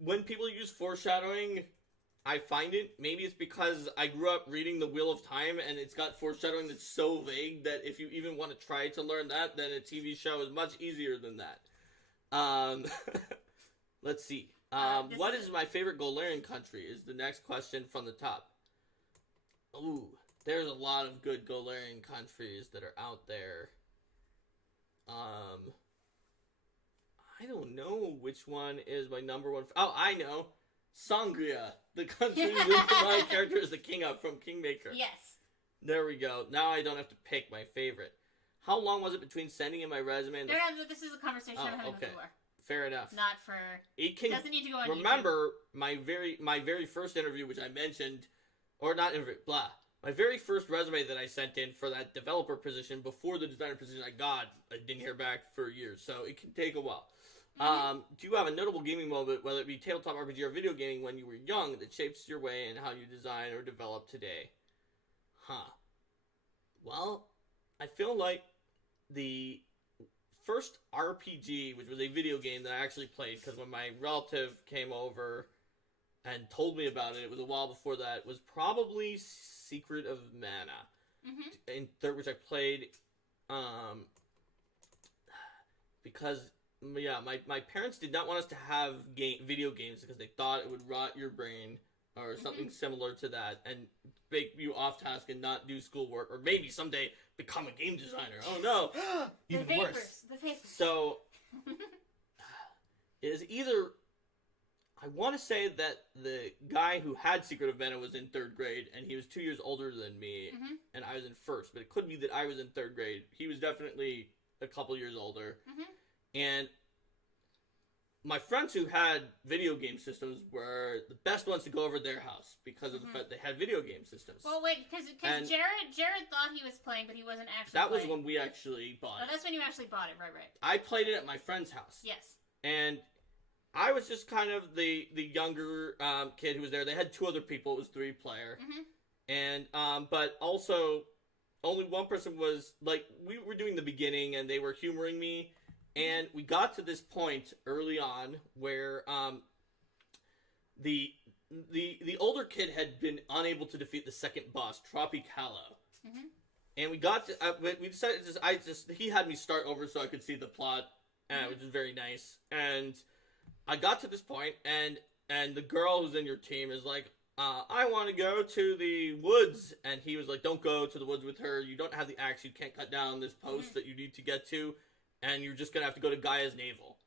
when people use foreshadowing, I find it, maybe it's because I grew up reading The Wheel of Time, and it's got foreshadowing that's so vague that if you even want to try to learn that, then a TV show is much easier than that. Let's see. What is my favorite Golarian country is the next question from the top. Ooh, there's a lot of good Golarian countries that are out there. I don't know which one is my number one. Oh, I know. Sangria, the country that my character is the king of from Kingmaker. Yes. There we go. Now I don't have to pick my favorite. How long was it between sending in my resume and this is a conversation I'm having with Laura. Fair enough. Not for... It doesn't need to go on Remember, YouTube. my very first interview, which I mentioned, or not interview, blah. My very first resume that I sent in for that developer position before the designer position I didn't hear back for years, so it can take a while. Do you have a notable gaming moment, whether it be tabletop RPG or video gaming, when you were young that shapes your way in how you design or develop today? Well, I feel like the first RPG, which was a video game that I actually played, because when my relative came over and told me about it, it was a while before that, was probably Secret of Mana, which I played, because... Yeah, my parents did not want us to have video games because they thought it would rot your brain or something similar to that and make you off task and not do schoolwork or maybe someday become a game designer. Oh no! Even worse. The vapors. So, it is either... I want to say that the guy who had Secret of Mana was in 3rd grade and he was 2 years older than me and I was in 1st, but it could be that I was in 3rd grade. He was definitely a couple years older. And my friends who had video game systems were the best ones to go over their house because of the fact they had video game systems. Well, wait, because Jared thought he was playing, but he wasn't actually That playing. was when we actually bought it. Oh, that's when you actually bought it, right. I played it at my friend's house. Yes. And I was just kind of the younger kid who was there. They had 2 other people. It was 3-player. And, but also, only one person was, like, we were doing the beginning and they were humoring me. And we got to this point early on where the older kid had been unable to defeat the second boss, Tropicalo. And we got to we decided he had me start over so I could see the plot, which is very nice. And I got to this point, and the girl who's in your team is like, I want to go to the woods, and he was like, don't go to the woods with her. You don't have the axe. You can't cut down this post that you need to get to. And you're just going to have to go to Gaia's navel.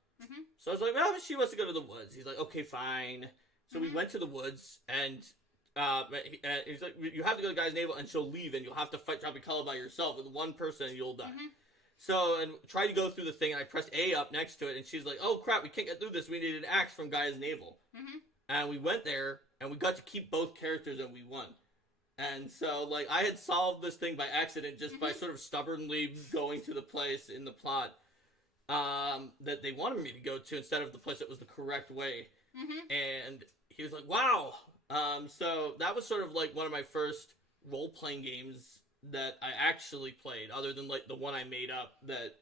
So I was like, well, she wants to go to the woods. He's like, okay, fine. So we went to the woods, and he's like, you have to go to Gaia's navel, and she'll leave, and you'll have to fight Tropicalo by yourself. With one person, and you'll die. So, and tried to go through the thing, and I pressed A up next to it, and she's like, oh, crap, we can't get through this. We need an axe from Gaia's navel. And we went there, and we got to keep both characters, and we won. And so, like, I had solved this thing by accident just by sort of stubbornly going to the place in the plot that they wanted me to go to instead of the place that was the correct way. And he was like, wow. So that was sort of like one of my first role-playing games that I actually played, other than like the one I made up that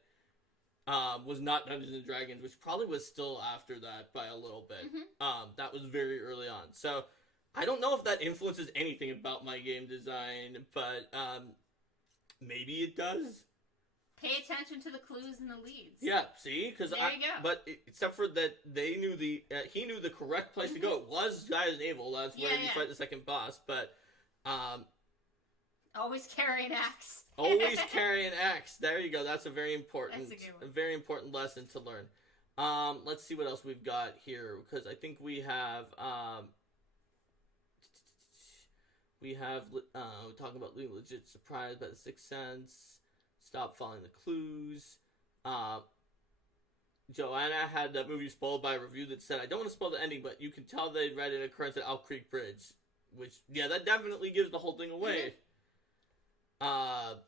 was not Dungeons and Dragons, which probably was still after that by a little bit. That was very early on. So I don't know if that influences anything about my game design, but maybe it does. Pay attention to the clues and the leads. Yeah, see? Because there you go. But except for that, they knew he knew the correct place to go. It was Gaia's navel. That's where you fight the second boss. But Always carry an axe. Always carry an axe. There you go. That's a very important, That's a good one. a very important lesson to learn. Let's see what else we've got here, because I think we have we're talking about being legit surprised by the Sixth Sense. Stop following the clues. Joanna had that movie spoiled by a review that said, I don't want to spoil the ending, but you can tell they read an occurrence at Owl Creek Bridge. Which, yeah, that definitely gives the whole thing away. And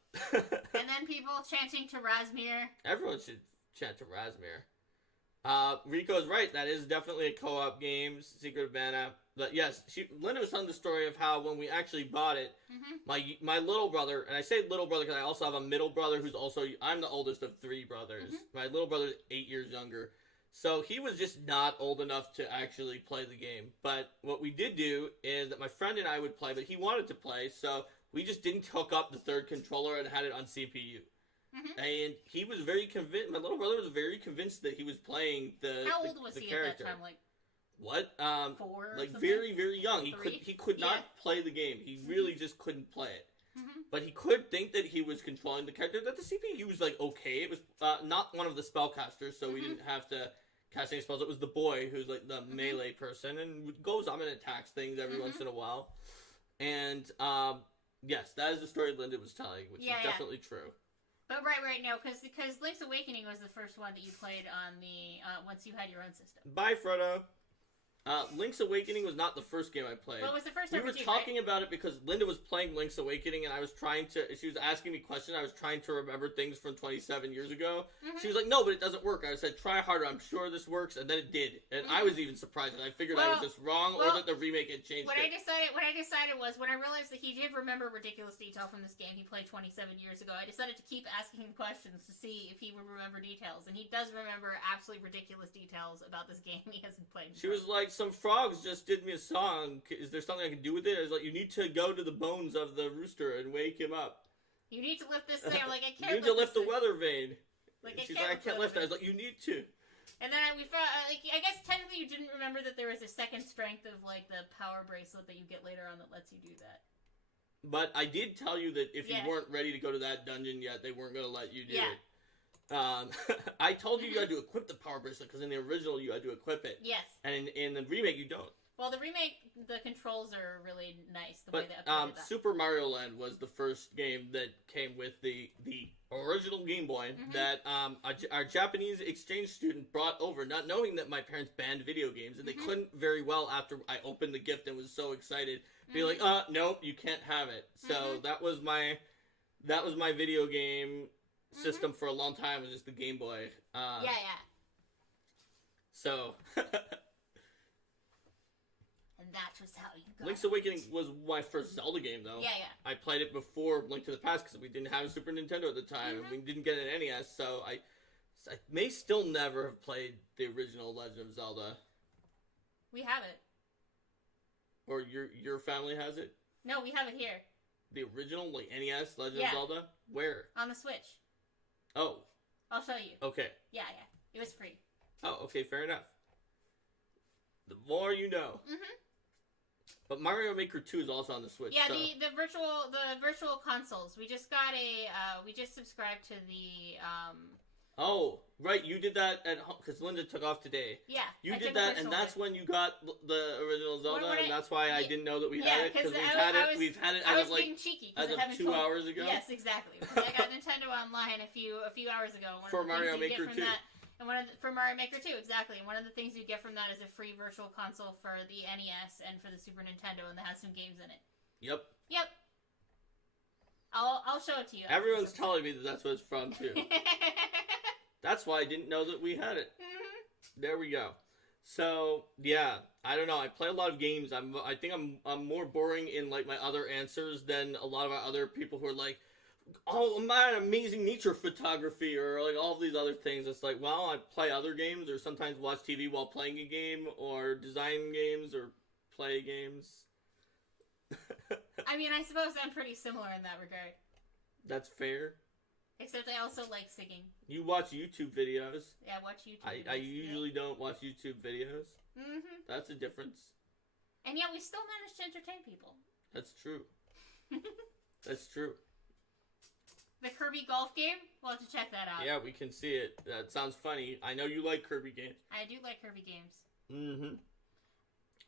then people chanting to Razmir. Everyone should chant to Razmir. Rico's right. That is definitely a co-op game, Secret of Mana. But yes, Linda was telling the story of how when we actually bought it, my little brother, and I say little brother because I also have a middle brother who's also, I'm the oldest of 3 brothers. My little brother is 8 years younger. So he was just not old enough to actually play the game. But what we did do is that my friend and I would play, but he wanted to play, so we just didn't hook up the third controller and had it on CPU. And he was very convinced, my little brother was very convinced that he was playing the How old was the he character. at that time? Like what? 4 or like something? very, very young. Three? He could not play the game. He really just couldn't play it. But he could think that he was controlling the character. That the CPU was like okay. It was not one of the spellcasters, so we didn't have to cast any spells. It was the boy who's like the melee person and goes up and attacks things every once in a while. And yes, that is the story Linda was telling, which is definitely true. But right now, because Link's Awakening was the first one that you played on the once you had your own system. Bye, Frodo. Link's Awakening was not the first game I played. Well, it was the first We were RPG, talking about it because Linda was playing Link's Awakening, and I was trying to. She was asking me questions. I was trying to remember things from 27 years ago. She was like, "No, but it doesn't work." I said, "Try harder. I'm sure this works," and then it did. And I was even surprised. I figured I was just wrong, or that the remake had changed What it. I decided was when I realized that he did remember ridiculous detail from this game he played 27 years ago. I decided to keep asking him questions to see if he would remember details, and he does remember absolutely ridiculous details about this game he hasn't played before. She was like, "Some frogs just did me a song. Is there something I can do with it?" I was like, "You need to go to the bones of the rooster and wake him up. You need to lift this thing." I'm like, I can't. You need to lift the weather vane. Like, she's like, "I can't lift it." I was like, "You need to." And then we found, I guess technically you didn't remember that there was a second strength of like the power bracelet that you get later on that lets you do that. But I did tell you that if you weren't ready to go to that dungeon yet, they weren't going to let you do it. I told you you had to equip the power bracelet because in the original you had to equip it. Yes. And in the remake you don't. Well, the remake, the controls are really nice. Way they updated that. Super Mario Land was the first game that came with the original Game Boy that our Japanese exchange student brought over, not knowing that my parents banned video games, and they couldn't very well after I opened the gift and was so excited be like, nope, you can't have it. So that was my video game system for a long time, was just the Game Boy. So. And that was how you got Link's Awakening was my first Zelda game, though. I played it before Link to the Past because we didn't have a Super Nintendo at the time, and we didn't get an NES, so I may still never have played the original Legend of Zelda. We have it. Or your family has it? No, we have it here. The original, like, NES Legend of Zelda? Where? On the Switch. Oh. I'll show you. Okay. Yeah. It was free. Oh, okay, fair enough. The more you know. But Mario Maker 2 is also on the Switch. Yeah, so. the virtual consoles. We just got we just subscribed to the Oh, right, you did that at home, because Linda took off today. Yeah. You did that, and that's when you got the original Zelda, and that's why I didn't know that we had it, because we've had it as of, like, being cheeky, as of 2 hours ago. Yes, exactly. I got Nintendo Online a few hours ago. For Mario Maker 2. And for Mario Maker 2, exactly. And one of the things you get from that is a free virtual console for the NES and for the Super Nintendo, and that has some games in it. Yep. I'll show it to you. Everyone's telling me that that's what it's from, too. That's why I didn't know that we had it. There we go. So, yeah, I don't know. I play a lot of games. I think I'm more boring in, like, my other answers than a lot of our other people who are like, oh, man, amazing nature photography, or, like, all of these other things. It's like, well, I play other games, or sometimes watch TV while playing a game, or design games, or play games. I mean, I suppose I'm pretty similar in that regard. That's fair. Except I also like singing. You watch YouTube videos. Yeah, I watch YouTube videos. I usually don't watch YouTube videos. That's a difference. And yet we still manage to entertain people. That's true. That's true. The Kirby golf game? We'll have to check that out. Yeah, we can see it. That sounds funny. I know you like Kirby games. I do like Kirby games. Mm-hmm.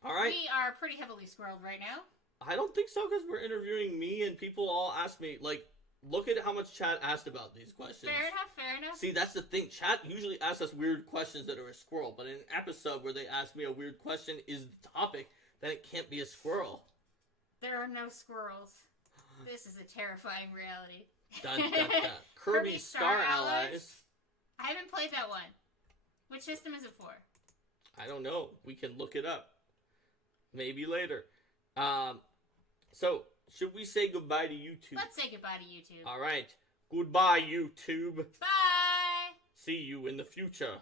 All right. We are pretty heavily squirreled right now. I don't think so, because we're interviewing me, and people all ask me, like, look at how much chat asked about these questions. Fair enough, fair enough. See, that's the thing. Chat usually asks us weird questions that are a squirrel, but in an episode where they ask me a weird question is the topic, then it can't be a squirrel. There are no squirrels. This is a terrifying reality. Dun, dun, dun. Kirby Star Allies. I haven't played that one. Which system is it for? I don't know. We can look it up. Maybe later. So, should we say goodbye to YouTube? Let's say goodbye to YouTube. All right. Goodbye, YouTube. Bye! See you in the future.